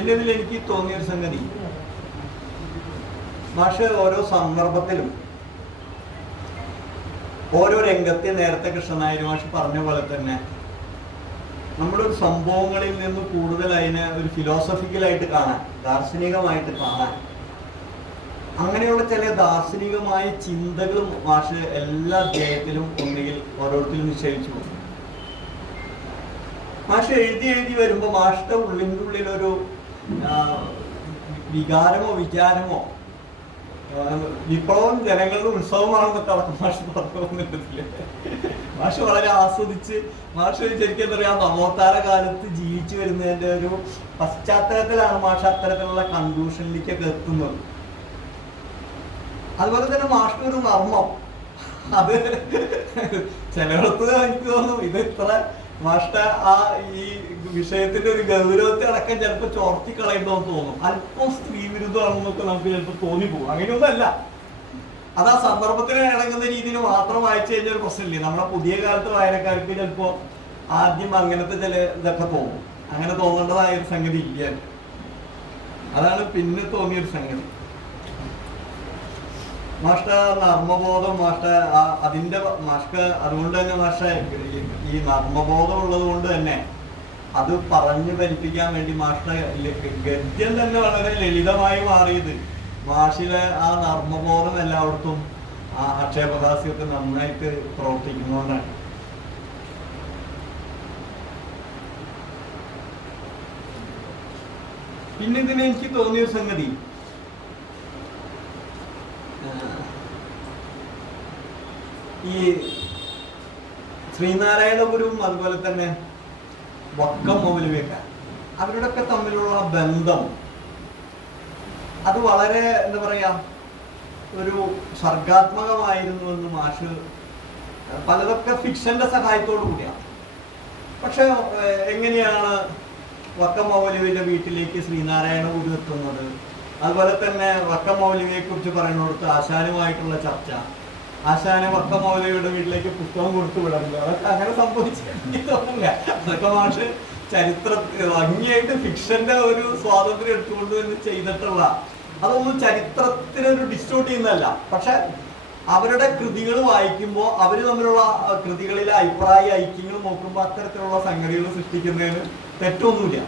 പിന്നെ ഇതിൽ എനിക്ക് തോന്നിയൊരു സംഗതി, മാഷ് ഓരോ സന്ദർഭത്തിലും ഓരോ രംഗത്തെ നേരത്തെ കൃഷ്ണനായർ മാഷ് പറഞ്ഞ പോലെ തന്നെ നമ്മുടെ ഒരു സംഭവങ്ങളിൽ നിന്ന് കൂടുതൽ അതിനെ ഒരു ഫിലോസഫിക്കലായിട്ട് കാണാൻ, ദാർശനികമായിട്ട് കാണാൻ, അങ്ങനെയുള്ള ചില ദാർശനികമായ ചിന്തകളും മാഷ് എല്ലാ അധ്യായത്തിലും ഒന്നുകിൽ ഓരോരുത്തരും നിശ്ചയിച്ചു പോകും. മാഷ് എഴുതി വരുമ്പോൾ മാഷിന്റെ ഉള്ളിൻ്റെ ഉള്ളിലൊരു വികാരമോ വിചാരമോ വിപ്ലവം ജനങ്ങളുടെ ഉത്സവമാണെന്നൊക്കെ അടക്കം മാഷ് പറഞ്ഞിട്ടില്ലേ. മാഷ് വളരെ ആസ്വദിച്ച്, മാഷ് ശരിക്കും എന്താ പറയുക, നവോത്ഥാന കാലത്ത് ജീവിച്ചു വരുന്നതിന്റെ ഒരു പശ്ചാത്തലത്തിലാണ് മാഷ് അത്തരത്തിലുള്ള കൺക്ലൂഷനിലേക്കൊക്കെ എത്തുന്നത്. അതുപോലെ തന്നെ മാഷിന്റെ ഒരു നർമ്മം, അത് ചിലയിടത്ത് എനിക്ക് തോന്നുന്നു ഇത് ഇത്ര മാഷിന്റെ ആ ഈ വിഷയത്തിന്റെ ഒരു ഗൗരവത്തെ അടക്കം ചിലപ്പോൾ ചോർത്തിക്കളയുന്നതെന്ന് തോന്നും. അല്പം സ്ത്രീ വിരുദ്ധമാണെന്നൊക്കെ നമുക്ക് ചിലപ്പോൾ തോന്നിപ്പോകും. അങ്ങനെയൊന്നുമല്ല, അത് ആ സന്ദർഭത്തിന് ഇണങ്ങുന്ന രീതിയിൽ മാത്രം വായിച്ചു കഴിഞ്ഞാൽ ഒരു പ്രശ്നമില്ലേ. നമ്മളെ പുതിയ കാലത്ത് വായനക്കാർക്ക് ചിലപ്പോ ആദ്യം അങ്ങനത്തെ ചില ഇതൊക്കെ തോന്നും. അങ്ങനെ തോന്നേണ്ടതായ ഒരു സംഗതി ഇല്ല. അതാണ് പിന്നെ തോന്നിയൊരു സംഗതി. മാഷ്ട നർമ്മബോധം, മാഷ്ട അതിന്റെ മാഷ്ക്ക് അതുകൊണ്ട് തന്നെ മാഷ്ട ഈ നർമ്മബോധം ഉള്ളത് കൊണ്ട് തന്നെ അത് പറഞ്ഞു ഫലിപ്പിക്കാൻ വേണ്ടി മാഷ്ട ഗദ്യം തന്നെ വളരെ ലളിതമായി മാറിയത് മാഷിലെ ആ നർമ്മബോധം എല്ലായിടത്തും ആ ആക്ഷേപഹാസ്യമൊക്കെ നന്നായിട്ട് പ്രവർത്തിക്കുന്നതുകൊണ്ടാണ്. പിന്നെ ഇതിന് എനിക്ക് തോന്നിയൊരു സംഗതി, ഈ ശ്രീനാരായണ ഗുരുവും അതുപോലെ തന്നെ വക്കം മൗലവിയൊക്കെ അവരുടെയൊക്കെ തമ്മിലുള്ള ബന്ധം അത് വളരെ എന്താ പറയാ ഒരു സർഗാത്മകമായിരുന്നു എന്ന് മാഷ് പലതൊക്കെ ഫിക്ഷന്റെ സഹായത്തോടു കൂടിയാണ്. പക്ഷെ എങ്ങനെയാണ് വക്കം മൗലവിയുടെ വീട്ടിലേക്ക് ശ്രീനാരായണ ഗുരു എത്തുന്നത്, അതുപോലെ തന്നെ വക്കം മൗലവിയെ കുറിച്ച് പറയുന്നിടത്ത് ആശാനുമായിട്ടുള്ള ചർച്ച, ആശാന് വക്കം മൗലവിയുടെ വീട്ടിലേക്ക് പുസ്തകം കൊടുത്തു വിടുന്നത്, അതൊക്കെ അങ്ങനെ സംഭവിച്ചിട്ടുണ്ടെങ്കിൽ തോന്നില്ല. അതൊക്കെ മാഷ് ചരിത്ര ഭംഗിയായിട്ട് ഫിക്ഷന്റെ ഒരു സ്വാതന്ത്ര്യം എടുത്തുകൊണ്ട് തന്നെ ചെയ്തിട്ടുള്ള, അതൊന്നും ചരിത്രത്തിനൊരു ഡിസ്റ്റോർട്ട് ചെയ്യുന്നതല്ല. പക്ഷെ അവരുടെ കൃതികൾ വായിക്കുമ്പോൾ അവർ തമ്മിലുള്ള കൃതികളിലെ അഭിപ്രായ ഐക്യങ്ങൾ നോക്കുമ്പോൾ അത്തരത്തിലുള്ള സംഗതികൾ സൃഷ്ടിക്കുന്നതിന് തെറ്റൊന്നുമില്ല.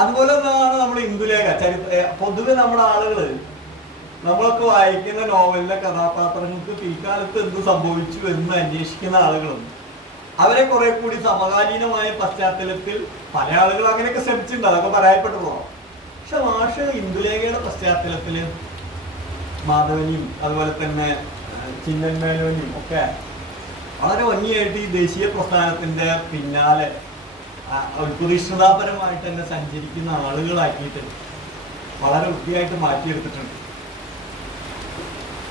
അതുപോലെ തന്നെയാണ് നമ്മൾ ഇന്ദുലേഖ പൊതുവെ നമ്മുടെ ആളുകൾ നമ്മളൊക്കെ വായിക്കുന്ന നോവലിലെ കഥാപാത്രങ്ങൾക്ക് പിൽക്കാലത്ത് എന്ത് സംഭവിച്ചു എന്ന് അന്വേഷിക്കുന്ന ആളുകളും അവരെ കുറെ കൂടി സമകാലീനമായ പശ്ചാത്തലത്തിൽ പല ആളുകൾ അങ്ങനെയൊക്കെ ശ്രമിച്ചിട്ടുണ്ട്, അതൊക്കെ പരാജയപ്പെട്ടുള്ളതാണ്. പക്ഷെ മാഷ് ഇന്ദുലേഖയുടെ പശ്ചാത്തലത്തിൽ മാധവനിയും അതുപോലെ തന്നെ ചിന്നന്മേനോനിയും ഒക്കെ വളരെ ഭംഗിയായിട്ട് ഈ ദേശീയ പ്രസ്ഥാനത്തിന്റെ പിന്നാലെ ഉത്പ്രതിഷ്ഠിതാപരമായിട്ട് തന്നെ സഞ്ചരിക്കുന്ന ആളുകളാക്കിയിട്ട് വളരെ വൃത്തിയായിട്ട് മാറ്റിയെടുത്തിട്ടുണ്ട്.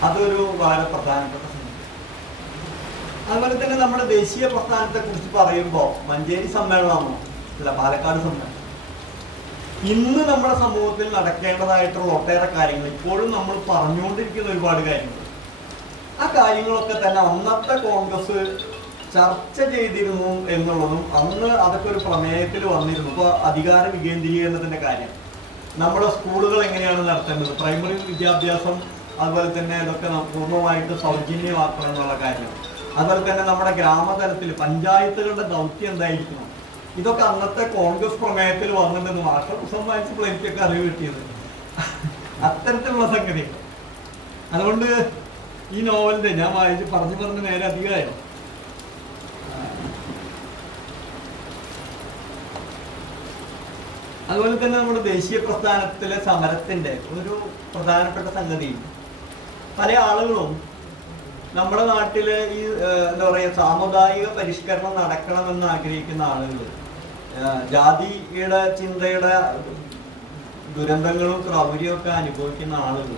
അതൊരു വളരെ പ്രധാനപ്പെട്ട സംഗതി. അതുപോലെ തന്നെ നമ്മുടെ ദേശീയ പ്രസ്ഥാനത്തെ കുറിച്ച് പറയുമ്പോൾ മഞ്ചേരി സമ്മേളനമാണോ അല്ല പാലക്കാട് സമ്മേളനം, ഇന്ന് നമ്മുടെ സമൂഹത്തിൽ നടക്കേണ്ടതായിട്ടുള്ള ഒട്ടേറെ കാര്യങ്ങൾ ഇപ്പോഴും നമ്മൾ പറഞ്ഞുകൊണ്ടിരിക്കുന്ന ഒരുപാട് കാര്യങ്ങൾ, ആ കാര്യങ്ങളൊക്കെ തന്നെ അന്നത്തെ കോൺഗ്രസ് ചർച്ച ചെയ്തിരുന്നു എന്നുള്ളതും അന്ന് അതൊക്കെ ഒരു പ്രമേയത്തിൽ വന്നിരുന്നു. ഇപ്പോൾ അധികാര വികേന്ദ്രീകരണത്തിന്റെ കാര്യം, നമ്മുടെ സ്കൂളുകൾ എങ്ങനെയാണ് നടത്തേണ്ടത്, പ്രൈമറി വിദ്യാഭ്യാസം അതുപോലെ തന്നെ ഇതൊക്കെ പൂർണ്ണമായിട്ട് സൗജന്യമാക്കണം എന്നുള്ള കാര്യം, അതുപോലെ തന്നെ നമ്മുടെ ഗ്രാമതലത്തിൽ പഞ്ചായത്തുകളുടെ ദൗത്യം എന്തായിരിക്കണം, ഇതൊക്കെ അന്നത്തെ കോൺഗ്രസ് പ്രമേയത്തിൽ വന്നിട്ടുണ്ടെന്ന് മാഷ് പുസ്തകം വായിച്ചപ്പോൾ എനിക്കൊക്കെ അറിവ് കിട്ടിയത് അത്തരത്തിലുള്ള സംഗതികൾ. അതുകൊണ്ട് ഈ നോവലിന്റെ ഞാൻ വായിച്ച് പറഞ്ഞു നേരെ അധികമായോ. അതുപോലെ തന്നെ നമ്മുടെ ദേശീയ പ്രസ്ഥാനത്തിലെ സമരത്തിന്റെ ഒരു പ്രധാനപ്പെട്ട സംഗതി, പല ആളുകളും നമ്മുടെ നാട്ടില് ഈ എന്താ പറയുക സാമുദായിക പരിഷ്കരണം നടക്കണമെന്ന് ആഗ്രഹിക്കുന്ന ആളുകൾ ജാതിയുടെ ചിന്തയുടെ ദുരന്തങ്ങളും ക്രൗര്യവും ഒക്കെ അനുഭവിക്കുന്ന ആളുകൾ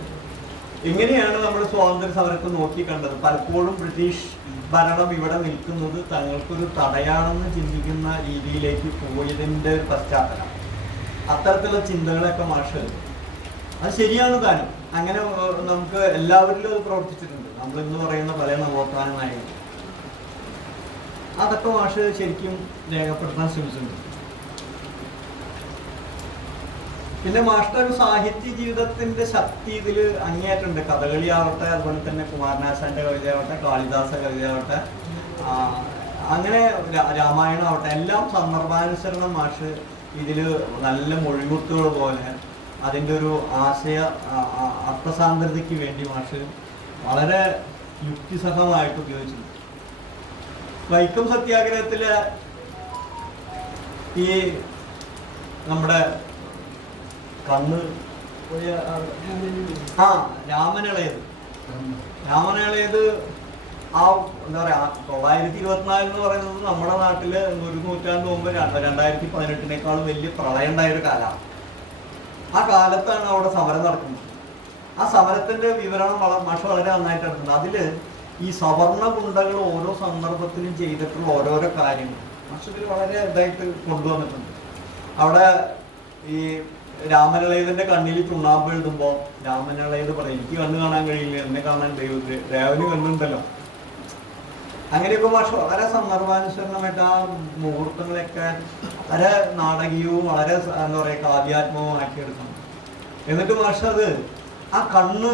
എങ്ങനെയാണ് നമ്മൾ സ്വാതന്ത്ര്യ സമരത്തെ നോക്കിക്കണ്ടത്. പലപ്പോഴും ബ്രിട്ടീഷ് ഭരണം ഇവിടെ നിൽക്കുന്നത് തങ്ങൾക്കൊരു തടയാണെന്ന് ചിന്തിക്കുന്ന രീതിയിലേക്ക് പോയതിൻ്റെ ഒരു പശ്ചാത്തലം, അത്തരത്തിലുള്ള ചിന്തകളൊക്കെ മാഷ് അത് ശരിയാണ് താനും. അങ്ങനെ നമുക്ക് എല്ലാവരിലും അത് പ്രവർത്തിച്ചിട്ടുണ്ട്. നമ്മളിന്ന് പറയുന്ന പല നവോത്ഥാന നായകർ അതൊക്കെ മാഷ് ശരിക്കും രേഖപ്പെടുത്താൻ ശ്രമിച്ചിട്ടുണ്ട്. പിന്നെ മാഷ്ടർ ഒരു സാഹിത്യ ജീവിതത്തിന്റെ ശക്തി ഇതിൽ അങ്ങേയറ്റുണ്ട്. കഥകളി ആവട്ടെ, അതുപോലെ തന്നെ കുമാരനാശാന്റെ കവിതയാവട്ടെ, കാളിദാസ കവിതയാവട്ടെ, അങ്ങനെ രാമായണം ആവട്ടെ, എല്ലാം സന്ദർഭാനുസരണം മാഷ് ഇതിൽ നല്ല മൊഴിമുത്തുകൾ പോലെ അതിൻ്റെ ഒരു ആശയ അർത്ഥസാന്ദ്രതയ്ക്ക് വേണ്ടി മാഷ് വളരെ യുക്തിസഹമായിട്ട് ഉപയോഗിച്ചിട്ടുണ്ട്. വൈക്കം സത്യാഗ്രഹത്തിലെ ഈ നമ്മുടെ കണ്ണ് രാമനിളയത് ആ എന്താ പറയാ 924 എന്ന് പറയുന്നത് നമ്മുടെ നാട്ടില് 100 നൂറ്റാണ്ട് മുമ്പ് 2018 വലിയ പ്രളയം ഉണ്ടായൊരു കാലമാണ്. ആ കാലത്താണ് അവിടെ സമരം നടക്കുന്നത്. ആ സമരത്തിന്റെ വിവരണം മാഷ് വളരെ നന്നായിട്ട് എടുക്കുന്നത്. അതില് ഈ സവർണ ഗുണ്ടകൾ ഓരോ സന്ദർഭത്തിലും ചെയ്തിട്ടുള്ള ഓരോരോ കാര്യങ്ങൾ മാഷ് വളരെ ഇതായിട്ട് കൊണ്ടുവന്നിട്ടുണ്ട്. അവിടെ ഈ രാമനിളയതിന്റെ കണ്ണിൽ ചുണ്ണാമ്പ് എഴുതുമ്പോ രാമനിളയത് പറയും, എനിക്ക് കണ്ണ് കാണാൻ കഴിയില്ല, എന്നെ കാണാൻ ദേവന് കണ്ണുണ്ടല്ലോ. അങ്ങനെയൊക്കെ മാഷ് വളരെ സന്ദർഭാനുസരണമായിട്ട് ആ മുഹൂർത്തങ്ങളൊക്കെ വളരെ നാടകീയവും വളരെ എന്താ പറയുക കാവ്യാത്മകവും ആക്കിയെടുക്കണം. എന്നിട്ട് മാഷ് അത് ആ കണ്ണ്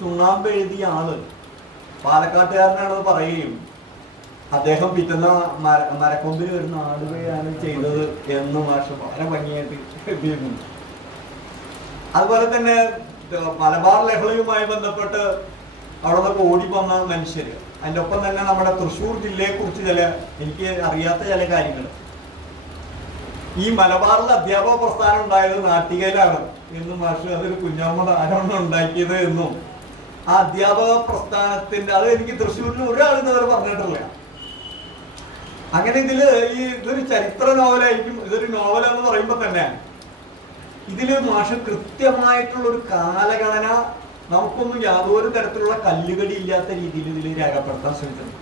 ചുണ്ണാമ്പ് എഴുതിയ ആള് പാലക്കാട്ടുകാരനാണെന്ന് പറയുകയും അദ്ദേഹം പിറ്റുന്ന മരക്കൊമ്പിൽ വരുന്ന ആടുകയാണ് ചെയ്തത് എന്ന് മാഷ് വളരെ ഭംഗിയായിട്ട് എഴുതിയിരുന്നു. അതുപോലെ തന്നെ മലബാർ ലഹളയുമായി ബന്ധപ്പെട്ട് അവിടെ നിന്നൊക്കെ ഓടിപ്പോന്ന മനുഷ്യര്, അതിൻ്റെ ഒപ്പം തന്നെ നമ്മുടെ തൃശ്ശൂർ ജില്ലയെ കുറിച്ച് എനിക്ക് അറിയാത്ത ചില കാര്യങ്ങൾ. ഈ മലബാറിൽ അധ്യാപക പ്രസ്ഥാനം ഉണ്ടായത് നാട്ടികയിലാണ് എന്നും മാഷ് അതൊരു കുഞ്ഞമ്മ ആരാണ് ഉണ്ടാക്കിയത് എന്നും ആ അധ്യാപക പ്രസ്ഥാനത്തിന്റെ അത് എനിക്ക് തൃശ്ശൂരിൽ ഒരാൾ ഇതുവരെ പറഞ്ഞിട്ടില്ല. അങ്ങനെ ഇതൊരു ചരിത്ര നോവലായിരിക്കും. ഇതൊരു നോവലെന്ന് പറയുമ്പോൾ തന്നെ ഇതില് മാഷ് കൃത്യമായിട്ടുള്ള ഒരു കാലഗണന നമുക്കൊന്നും യാതൊരു തരത്തിലുള്ള കല്ലുകടി ഇല്ലാത്ത രീതിയിൽ ഇതിൽ രേഖപ്പെടുത്താൻ ശ്രമിച്ചിട്ടുണ്ട്.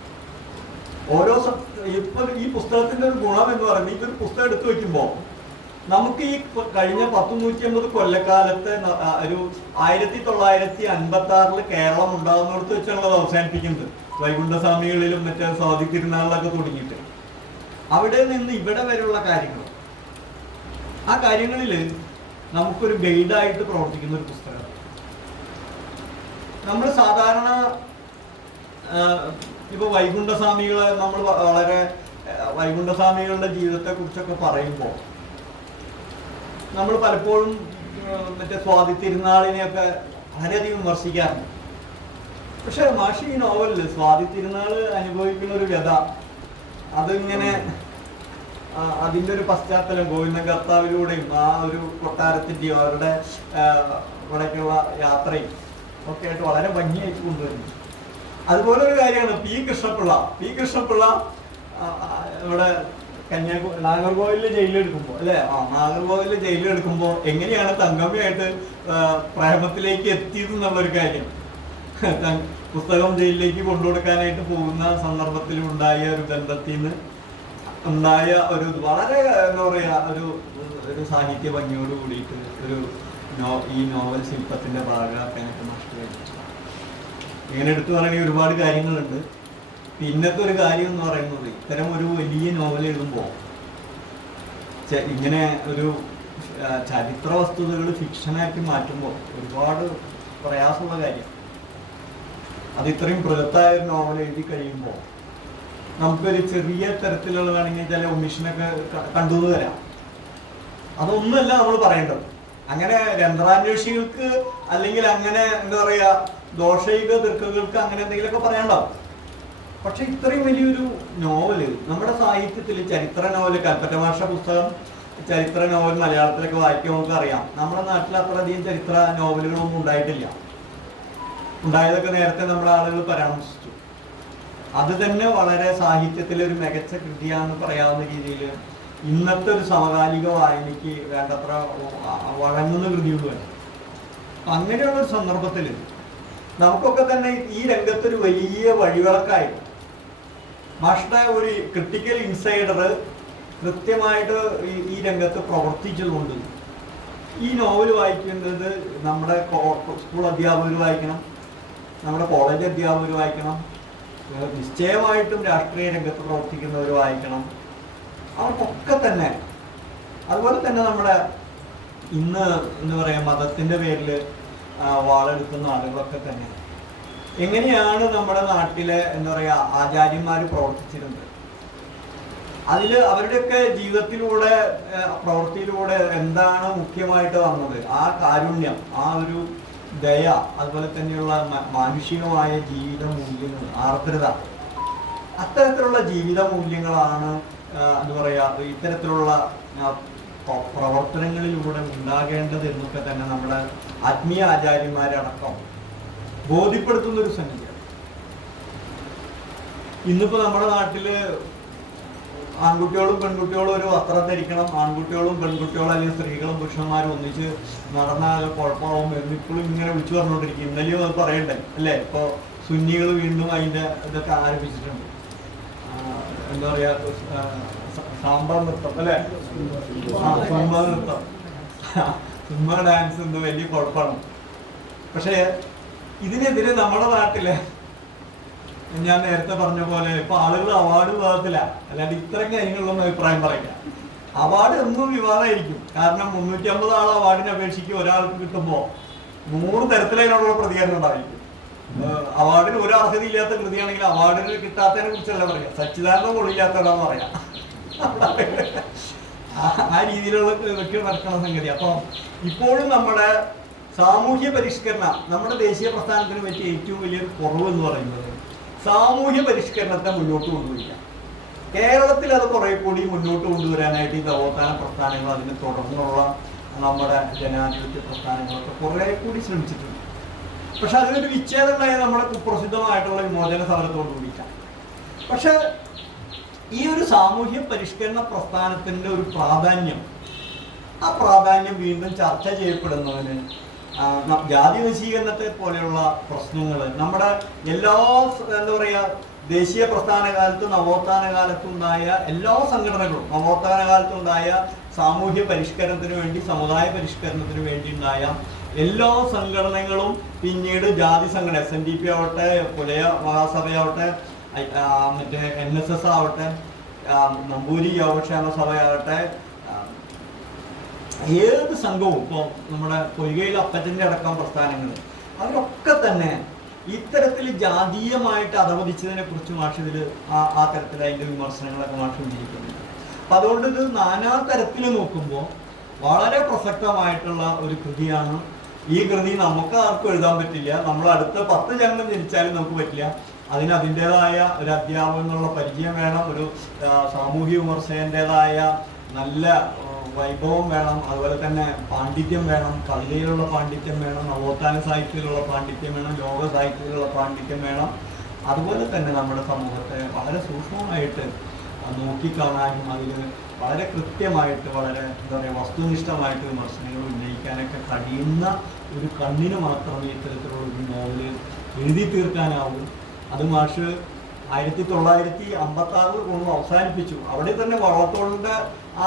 ഇപ്പൊ ഈ പുസ്തകത്തിന്റെ ഒരു ഗുണം എന്ന് പറയുന്നത് ഇതൊരു പുസ്തകം എടുത്തു വെക്കുമ്പോൾ നമുക്ക് ഈ കഴിഞ്ഞ 150 കൊല്ലക്കാലത്തെ ഒരു 1956 കേരളം ഉണ്ടാകുന്നിടത്ത് വെച്ചാണ് അവസാനിപ്പിക്കുന്നത്. വൈകുണ്ഠസ്വാമികളിലും മറ്റേ സ്വാതി തിരുനാളിലൊക്കെ തുടങ്ങിയിട്ട് അവിടെ നിന്ന് ഇവിടെ വരെയുള്ള കാര്യങ്ങൾ, ആ കാര്യങ്ങളിൽ നമുക്കൊരു ഗൈഡായിട്ട് പ്രവർത്തിക്കുന്ന ഒരു പുസ്തകം. നമ്മൾ സാധാരണ ഇപ്പൊ വൈകുണ്ഠസ്വാമികളെ നമ്മൾ വളരെ വൈകുണ്ഠസ്വാമികളുടെ ജീവിതത്തെ കുറിച്ചൊക്കെ പറയുമ്പോൾ നമ്മൾ പലപ്പോഴും മറ്റേ സ്വാതി തിരുനാളിനെയൊക്കെ വളരെയധികം വിമർശിക്കാറുണ്ട്. പക്ഷെ മാഷി ഈ നോവലിൽ സ്വാതി തിരുനാള് അനുഭവിക്കുന്ന ഒരു വ്യഥ, അതിങ്ങനെ അതിൻ്റെ ഒരു പശ്ചാത്തലം ഗോവിന്ദൻ കർത്താവിലൂടെയും ആ ഒരു കൊട്ടാരത്തിൻ്റെയും അവരുടെ ഇവിടേക്കുള്ള യാത്രയും ഒക്കെ ആയിട്ട് വളരെ ഭംഗിയായിട്ട് കൊണ്ടുവരുന്നു. അതുപോലെ ഒരു കാര്യമാണ് പി കൃഷ്ണപിള്ള ഇവിടെ നാഗർകോവിലിൽ ജയിലെടുക്കുമ്പോൾ അല്ലേ, നാഗർകോവിലിൽ ജയിലെടുക്കുമ്പോൾ എങ്ങനെയാണ് തങ്കമ്മയായിട്ട് പ്രേമത്തിലേക്ക് എത്തിയത് എന്നുള്ളൊരു കാര്യം പുസ്തകം ജയിലിലേക്ക് കൊണ്ടുകൊടുക്കാനായിട്ട് പോകുന്ന സന്ദർഭത്തിൽ ഉണ്ടായ ഒരു ബന്ധത്തിൽ നിന്ന് ഉണ്ടായ ഒരു വളരെ എന്താ പറയുക ഒരു സാഹിത്യ ഭംഗിയോട് കൂടിയിട്ട് ഈ നോവൽ ശില്പത്തിന്റെ ഭാഗമാക്കാനായിട്ട് നഷ്ടമായി. ഇങ്ങനെ എടുത്തു പറയുകയാണെങ്കിൽ ഒരുപാട് കാര്യങ്ങളുണ്ട്. പിന്നത്തെ ഒരു കാര്യം എന്ന് പറയുന്നത് ഇത്തരം ഒരു വലിയ നോവൽ എഴുതുമ്പോൾ ഇങ്ങനെ ഒരു ചരിത്ര വസ്തുതകൾ ഫിക്ഷനാക്കി മാറ്റുമ്പോൾ ഒരുപാട് പ്രയാസമുള്ള കാര്യം. അത് ഇത്രയും ബൃഹത്തായ ഒരു നോവൽ എഴുതി കഴിയുമ്പോൾ നമുക്കൊരു ചെറിയ തരത്തിലുള്ള വേണമെങ്കിൽ ചില ഒമിഷനൊക്കെ കണ്ടുവന്ന് തരാം. അതൊന്നുമല്ല നമ്മൾ പറയേണ്ടത്. അങ്ങനെ രന്ധ്രാന്വേഷികൾക്ക് അല്ലെങ്കിൽ അങ്ങനെ എന്താ പറയുക ദോഷൈക ദീർഘകൾക്ക് അങ്ങനെ എന്തെങ്കിലുമൊക്കെ പറയണ്ടാവും. പക്ഷെ ഇത്രയും വലിയൊരു നോവല് നമ്മുടെ സാഹിത്യത്തിൽ ചരിത്ര നോവല് കൽപ്പറ്റ ഭാഷ പുസ്തകം ചരിത്ര നോവൽ മലയാളത്തിലൊക്കെ വായിക്കുമ്പോൾ നമുക്ക് അറിയാം നമ്മുടെ നാട്ടിൽ അത്രയധികം ചരിത്ര നോവലുകളൊന്നും ഉണ്ടായിട്ടില്ല. ഉണ്ടായതൊക്കെ നേരത്തെ നമ്മുടെ ആളുകൾ പരാമർശിച്ചു. അത് തന്നെ വളരെ സാഹിത്യത്തിലെ ഒരു മികച്ച കൃതിയാണെന്ന് പറയാവുന്ന രീതിയിൽ ഇന്നത്തെ ഒരു സമകാലിക വായനയ്ക്ക് വേണ്ടത്ര വഴങ്ങുന്ന കൃതിയുള്ളൂ. അങ്ങനെയുള്ള ഒരു സന്ദർഭത്തിൽ നമുക്കൊക്കെ തന്നെ ഈ രംഗത്തൊരു വലിയ വഴിവിളക്കായി മാഷ്ടെ ഒരു ക്രിട്ടിക്കൽ ഇൻസൈഡർ കൃത്യമായിട്ട് ഈ രംഗത്ത് പ്രവർത്തിച്ചതുകൊണ്ട് ഈ നോവൽ വായിക്കേണ്ടത് നമ്മുടെ സ്കൂൾ അധ്യാപകർ വായിക്കണം, നമ്മുടെ കോളേജ് അധ്യാപകർ വായിക്കണം, നിശ്ചയമായിട്ടും രാഷ്ട്രീയ രംഗത്ത് പ്രവർത്തിക്കുന്നവർ വായിക്കണം. അവർക്കൊക്കെ തന്നെ അതുപോലെ തന്നെ നമ്മുടെ ഇന്ന് എന്താ പറയുക മതത്തിൻ്റെ പേരിൽ വാളെടുക്കുന്ന ആളുകളൊക്കെ തന്നെ എങ്ങനെയാണ് നമ്മുടെ നാട്ടിലെ എന്താ പറയുക ആചാര്യന്മാർ പ്രവർത്തിച്ചിരുന്നത്, അതിൽ അവരുടെയൊക്കെ ജീവിതത്തിലൂടെ പ്രവൃത്തിയിലൂടെ എന്താണ് മുഖ്യമായിട്ട് വന്നത്, ആ കാരുണ്യം, ആ ഒരു ദയ, അതുപോലെ തന്നെയുള്ള മാനുഷികമായ ജീവിത മൂല്യങ്ങൾ, ആർദ്രത, അത്തരത്തിലുള്ള ജീവിത മൂല്യങ്ങളാണ് എന്താ പറയുക ഇത്തരത്തിലുള്ള പ്രവർത്തനങ്ങളിലൂടെ ഉണ്ടാകേണ്ടത് എന്നൊക്കെ തന്നെ നമ്മുടെ ആത്മീയ ആചാര്യന്മാരടക്കം ബോധ്യപ്പെടുത്തുന്നൊരു സംഗതിയാണ്. ഇന്നിപ്പോൾ നമ്മുടെ നാട്ടിൽ ആൺകുട്ടികളും പെൺകുട്ടികളും ഒരു വസ്ത്രം ധരിക്കണം, ആൺകുട്ടികളും പെൺകുട്ടികളും അല്ലെങ്കിൽ സ്ത്രീകളും പുരുഷന്മാരും ഒന്നിച്ച് നടന്നാൽ കുഴപ്പമാവും എന്നിപ്പോഴും ഇങ്ങനെ വിളിച്ചു പറഞ്ഞുകൊണ്ടിരിക്കും. ഇന്നലെയും അത് പറയണ്ടേ അല്ലേ? ഇപ്പോൾ സുന്നികൾ വീണ്ടും അതിൻ്റെ ഇതൊക്കെ ആരംഭിച്ചിട്ടുണ്ട്. എന്താ പറയുക, സാമ്പാർ നൃത്തം അല്ലേ, സുമ്മ നൃത്തം, സുമ്മ ഡാൻസ് എന്ത് വലിയ കുഴപ്പമാണ്. പക്ഷേ ഇതിനെതിരെ നമ്മുടെ നാട്ടിലെ ഞാൻ നേരത്തെ പറഞ്ഞ പോലെ ഇപ്പൊ ആളുകൾ അവാർഡ് വിവാദത്തിലാണ്, അല്ലാണ്ട് ഇത്രയും കാര്യങ്ങളിലൊന്നും അഭിപ്രായം പറയില്ല. അവാർഡ് എന്നും വിവാദമായിരിക്കും. കാരണം 350 ആൾ അവാർഡിന് അപേക്ഷിക്കും, ഒരാൾക്ക് കിട്ടുമ്പോൾ 100 തരത്തിലതിനോടുള്ള പ്രതികരണം ഉണ്ടായിരിക്കും. അവാർഡിന് ഒരു അർഹതയില്ലാത്ത കൃതിയാണെങ്കിൽ അവാർഡിന് കിട്ടാത്തതിനെ കുറിച്ചല്ല പറയാം, സച്ചിദാനന്ദം കൊള്ളില്ലാത്തവരാന്ന് പറയാം. ആ രീതിയിലുള്ള ഇതൊക്കെ നടക്കുന്ന സംഗതി. അപ്പൊ ഇപ്പോഴും നമ്മുടെ സാമൂഹ്യ പരിഷ്കരണം, നമ്മുടെ ദേശീയ പ്രസ്ഥാനത്തിന് പറ്റിയ ഏറ്റവും വലിയൊരു കുറവ് എന്ന് പറയുന്നത് സാമൂഹ്യ പരിഷ്കരണത്തെ മുന്നോട്ട് കൊണ്ടുപോയില്ല. കേരളത്തിൽ അത് കുറെ കൂടി മുന്നോട്ട് കൊണ്ടുവരാനായിട്ട് ഈ നവോത്ഥാന പ്രസ്ഥാനങ്ങൾ, അതിനെ തുടർന്നുള്ള നമ്മുടെ ജനാധിപത്യ പ്രസ്ഥാനങ്ങളൊക്കെ കുറെ കൂടി ശ്രമിച്ചിട്ടുണ്ട്. പക്ഷെ അതിനൊരു വിച്ഛേദമായ നമ്മുടെ കുപ്രസിദ്ധമായിട്ടുള്ള വിമോചന സമരത്തോട് കൂടിയിട്ടാണ്. പക്ഷെ ഈ ഒരു സാമൂഹ്യ പരിഷ്കരണ പ്രസ്ഥാനത്തിൻ്റെ ഒരു പ്രാധാന്യം, ആ പ്രാധാന്യം വീണ്ടും ചർച്ച ചെയ്യപ്പെടുന്നതിന് ജാതി നശീകരണത്തെ പോലെയുള്ള പ്രശ്നങ്ങൾ നമ്മുടെ എല്ലാ എന്താ പറയുക ദേശീയ പ്രസ്ഥാന കാലത്തും നവോത്ഥാന കാലത്തുണ്ടായ എല്ലാ സംഘടനകളും, നവോത്ഥാന കാലത്തുണ്ടായ സാമൂഹ്യ പരിഷ്കരണത്തിന് വേണ്ടി, സമുദായ പരിഷ്കരണത്തിന് വേണ്ടി ഉണ്ടായ എല്ലാ സംഘടനകളും പിന്നീട് ജാതി സംഘടന, SNDP ആവട്ടെ, പുലയ മഹാസഭയാവട്ടെ, മറ്റേ NSS ആവട്ടെ, നമ്പൂരി യോഗക്ഷേമ സഭയാവട്ടെ, ഏത് സംഘവും, ഇപ്പോൾ നമ്മുടെ പൊയ്കയിൽ അപ്പച്ചൻ്റെ അടക്കം പ്രസ്ഥാനങ്ങൾ, അവരൊക്കെ തന്നെ ഇത്തരത്തിൽ ജാതീയമായിട്ട് അധവദിച്ചതിനെ കുറിച്ച് മാഷിതിൽ ആ തരത്തിൽ അതിൻ്റെ വിമർശനങ്ങളൊക്കെ മാഷ് ഉന്നയിക്കുന്നുണ്ട്. അപ്പം അതുകൊണ്ട് ഇത് നാനാ തരത്തിൽ നോക്കുമ്പോൾ വളരെ പ്രസക്തമായിട്ടുള്ള ഒരു കൃതിയാണ്. ഈ കൃതി നമുക്ക് ആർക്കും എഴുതാൻ പറ്റില്ല, നമ്മൾ അടുത്ത 10 ജന്മം ജനിച്ചാലും നമുക്ക് പറ്റില്ല. അതിന് അതിൻ്റെതായ ഒരു അധ്യാപകനുള്ള പരിചയം വേണം, ഒരു സാമൂഹ്യ വിമർശകൻ്റെതായ നല്ല വൈഭവം വേണം, അതുപോലെ തന്നെ പാണ്ഡിത്യം വേണം, കവിതയിലുള്ള പാണ്ഡിത്യം വേണം, നവോത്ഥാന സാഹിത്യത്തിലുള്ള പാണ്ഡിത്യം വേണം, ലോക സാഹിത്യത്തിലുള്ള പാണ്ഡിത്യം വേണം. അതുപോലെ തന്നെ നമ്മുടെ സമൂഹത്തെ വളരെ സൂക്ഷ്മമായിട്ട് നോക്കിക്കാണാനും അതിൽ വളരെ കൃത്യമായിട്ട്, വളരെ എന്താ പറയുക വസ്തുനിഷ്ഠമായിട്ട് വിമർശനങ്ങൾ ഉന്നയിക്കാനൊക്കെ കഴിയുന്ന ഒരു കണ്ണിന് മാത്രമേ ഇത്തരത്തിലുള്ള ഒരു നോവല് എഴുതി തീർക്കാനാവൂ. അത് മാഷ് 1956 കൊണ്ട് അവസാനിപ്പിച്ചു. അവിടെ തന്നെ വള്ളത്തോളിൻ്റെ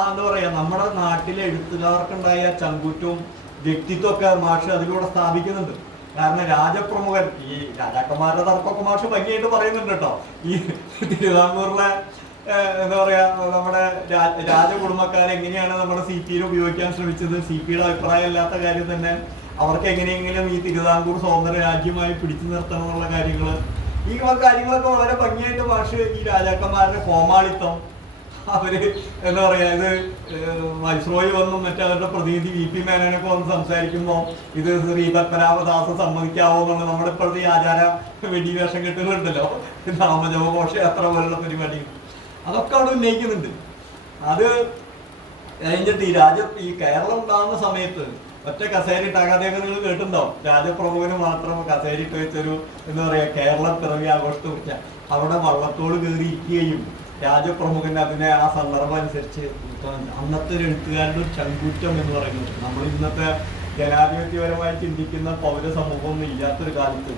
എന്താ പറയുക നമ്മുടെ നാട്ടിലെ എഴുത്തുകാർക്കുണ്ടായ ചങ്കൂറ്റവും വ്യക്തിത്വമൊക്കെ മാഷ് അതിലൂടെ സ്ഥാപിക്കുന്നുണ്ട്. കാരണം രാജപ്രമുഖൻ, ഈ രാജാക്കന്മാരുടെ തർക്കമൊക്കെ മാഷ് ഭംഗിയായിട്ട് പറയുന്നുണ്ട് കേട്ടോ. ഈ തിരുവിതാംകൂറിലെ എന്താ പറയാ നമ്മുടെ രാജകുടുംബക്കാരെങ്ങനെയാണ് നമ്മുടെ CPയിൽ ഉപയോഗിക്കാൻ ശ്രമിച്ചത്, CPയുടെ അഭിപ്രായം ഇല്ലാത്ത കാര്യം തന്നെ അവർക്ക് എങ്ങനെയെങ്കിലും ഈ തിരുവിതാംകൂർ സ്വതന്ത്ര രാജ്യമായി പിടിച്ചു നിർത്തണം എന്നുള്ള കാര്യങ്ങൾ, ഈ കാര്യങ്ങളൊക്കെ വളരെ ഭംഗിയായിട്ട് മാഷ് ഈ രാജാക്കന്മാരുടെ കോമാളിത്തം, അവര് എന്താ പറയാ ഇത് വൈസ്രോയി വന്നും മറ്റവരുടെ പ്രതിനിധി VP മേനോനൊക്കെ വന്ന് സംസാരിക്കുമ്പോൾ ഇത് ശ്രീ പത്മനാഭദാസ് സമ്മതിക്കാവോ എന്നുള്ള നമ്മുടെ ഇപ്പോഴത്തെ ഈ ആചാര വെടിവേഷം കെട്ടുകളുണ്ടല്ലോ, നാമജപഘോഷയാത്ര പോലുള്ള പരിപാടികൾ, അതൊക്കെ അവിടെ ഉന്നയിക്കുന്നുണ്ട്. അത് കഴിഞ്ഞിട്ട് ഈ കേരളം ഉണ്ടാകുന്ന സമയത്ത് ഒറ്റ കസേരയിട്ട് അകത്തേക്ക് നിങ്ങൾ കേട്ടിട്ടുണ്ടാവും, രാജപ്രമുഖന് മാത്രം കസേരയിട്ട് വെച്ചൊരു എന്താ പറയുക കേരള പിറവി ആഘോഷത്തെ കുറിച്ച് അവിടെ വള്ളത്തോട് കയറി ഇരിക്കുകയും രാജപ്രമുഖൻ അതിനെ ആ സന്ദർഭം അനുസരിച്ച് അന്നത്തെ ഒരു എഴുത്തുകാരുടെ ഒരു ചങ്കൂറ്റം എന്ന് പറയുന്നത്, നമ്മൾ ഇന്നത്തെ ജനാധിപത്യപരമായി ചിന്തിക്കുന്ന പൗരസമൂഹമൊന്നും ഇല്ലാത്തൊരു കാലത്ത്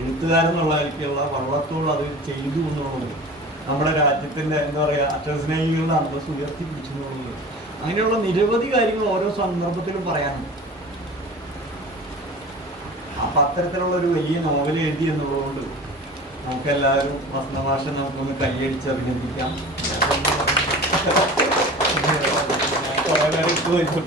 എഴുത്തുകാരെന്നുള്ള നിലയ്ക്കുള്ള വള്ളത്തോട് അത് ചെയ്തു എന്നുള്ളത് നമ്മുടെ രാജ്യത്തിൻ്റെ എന്താ പറയുക അക്ഷരസ്നേഹികളുടെ അന്തസ് ഉയർത്തിപ്പിടിച്ചു എന്നുള്ളത്, അങ്ങനെയുള്ള നിരവധി കാര്യങ്ങൾ ഓരോ സന്ദർഭത്തിലും പറയാനുണ്ട്. അപ്പം അത്തരത്തിലുള്ള ഒരു വലിയ നോവൽ എഴുതി എന്നുള്ളതുകൊണ്ട് നമുക്കെല്ലാവരും വസന്തമാഷെ നമുക്കൊന്ന് കൈയടിച്ച് അഭിനന്ദിക്കാം. കുറേ പേര് ഇട്ട് വെച്ചു.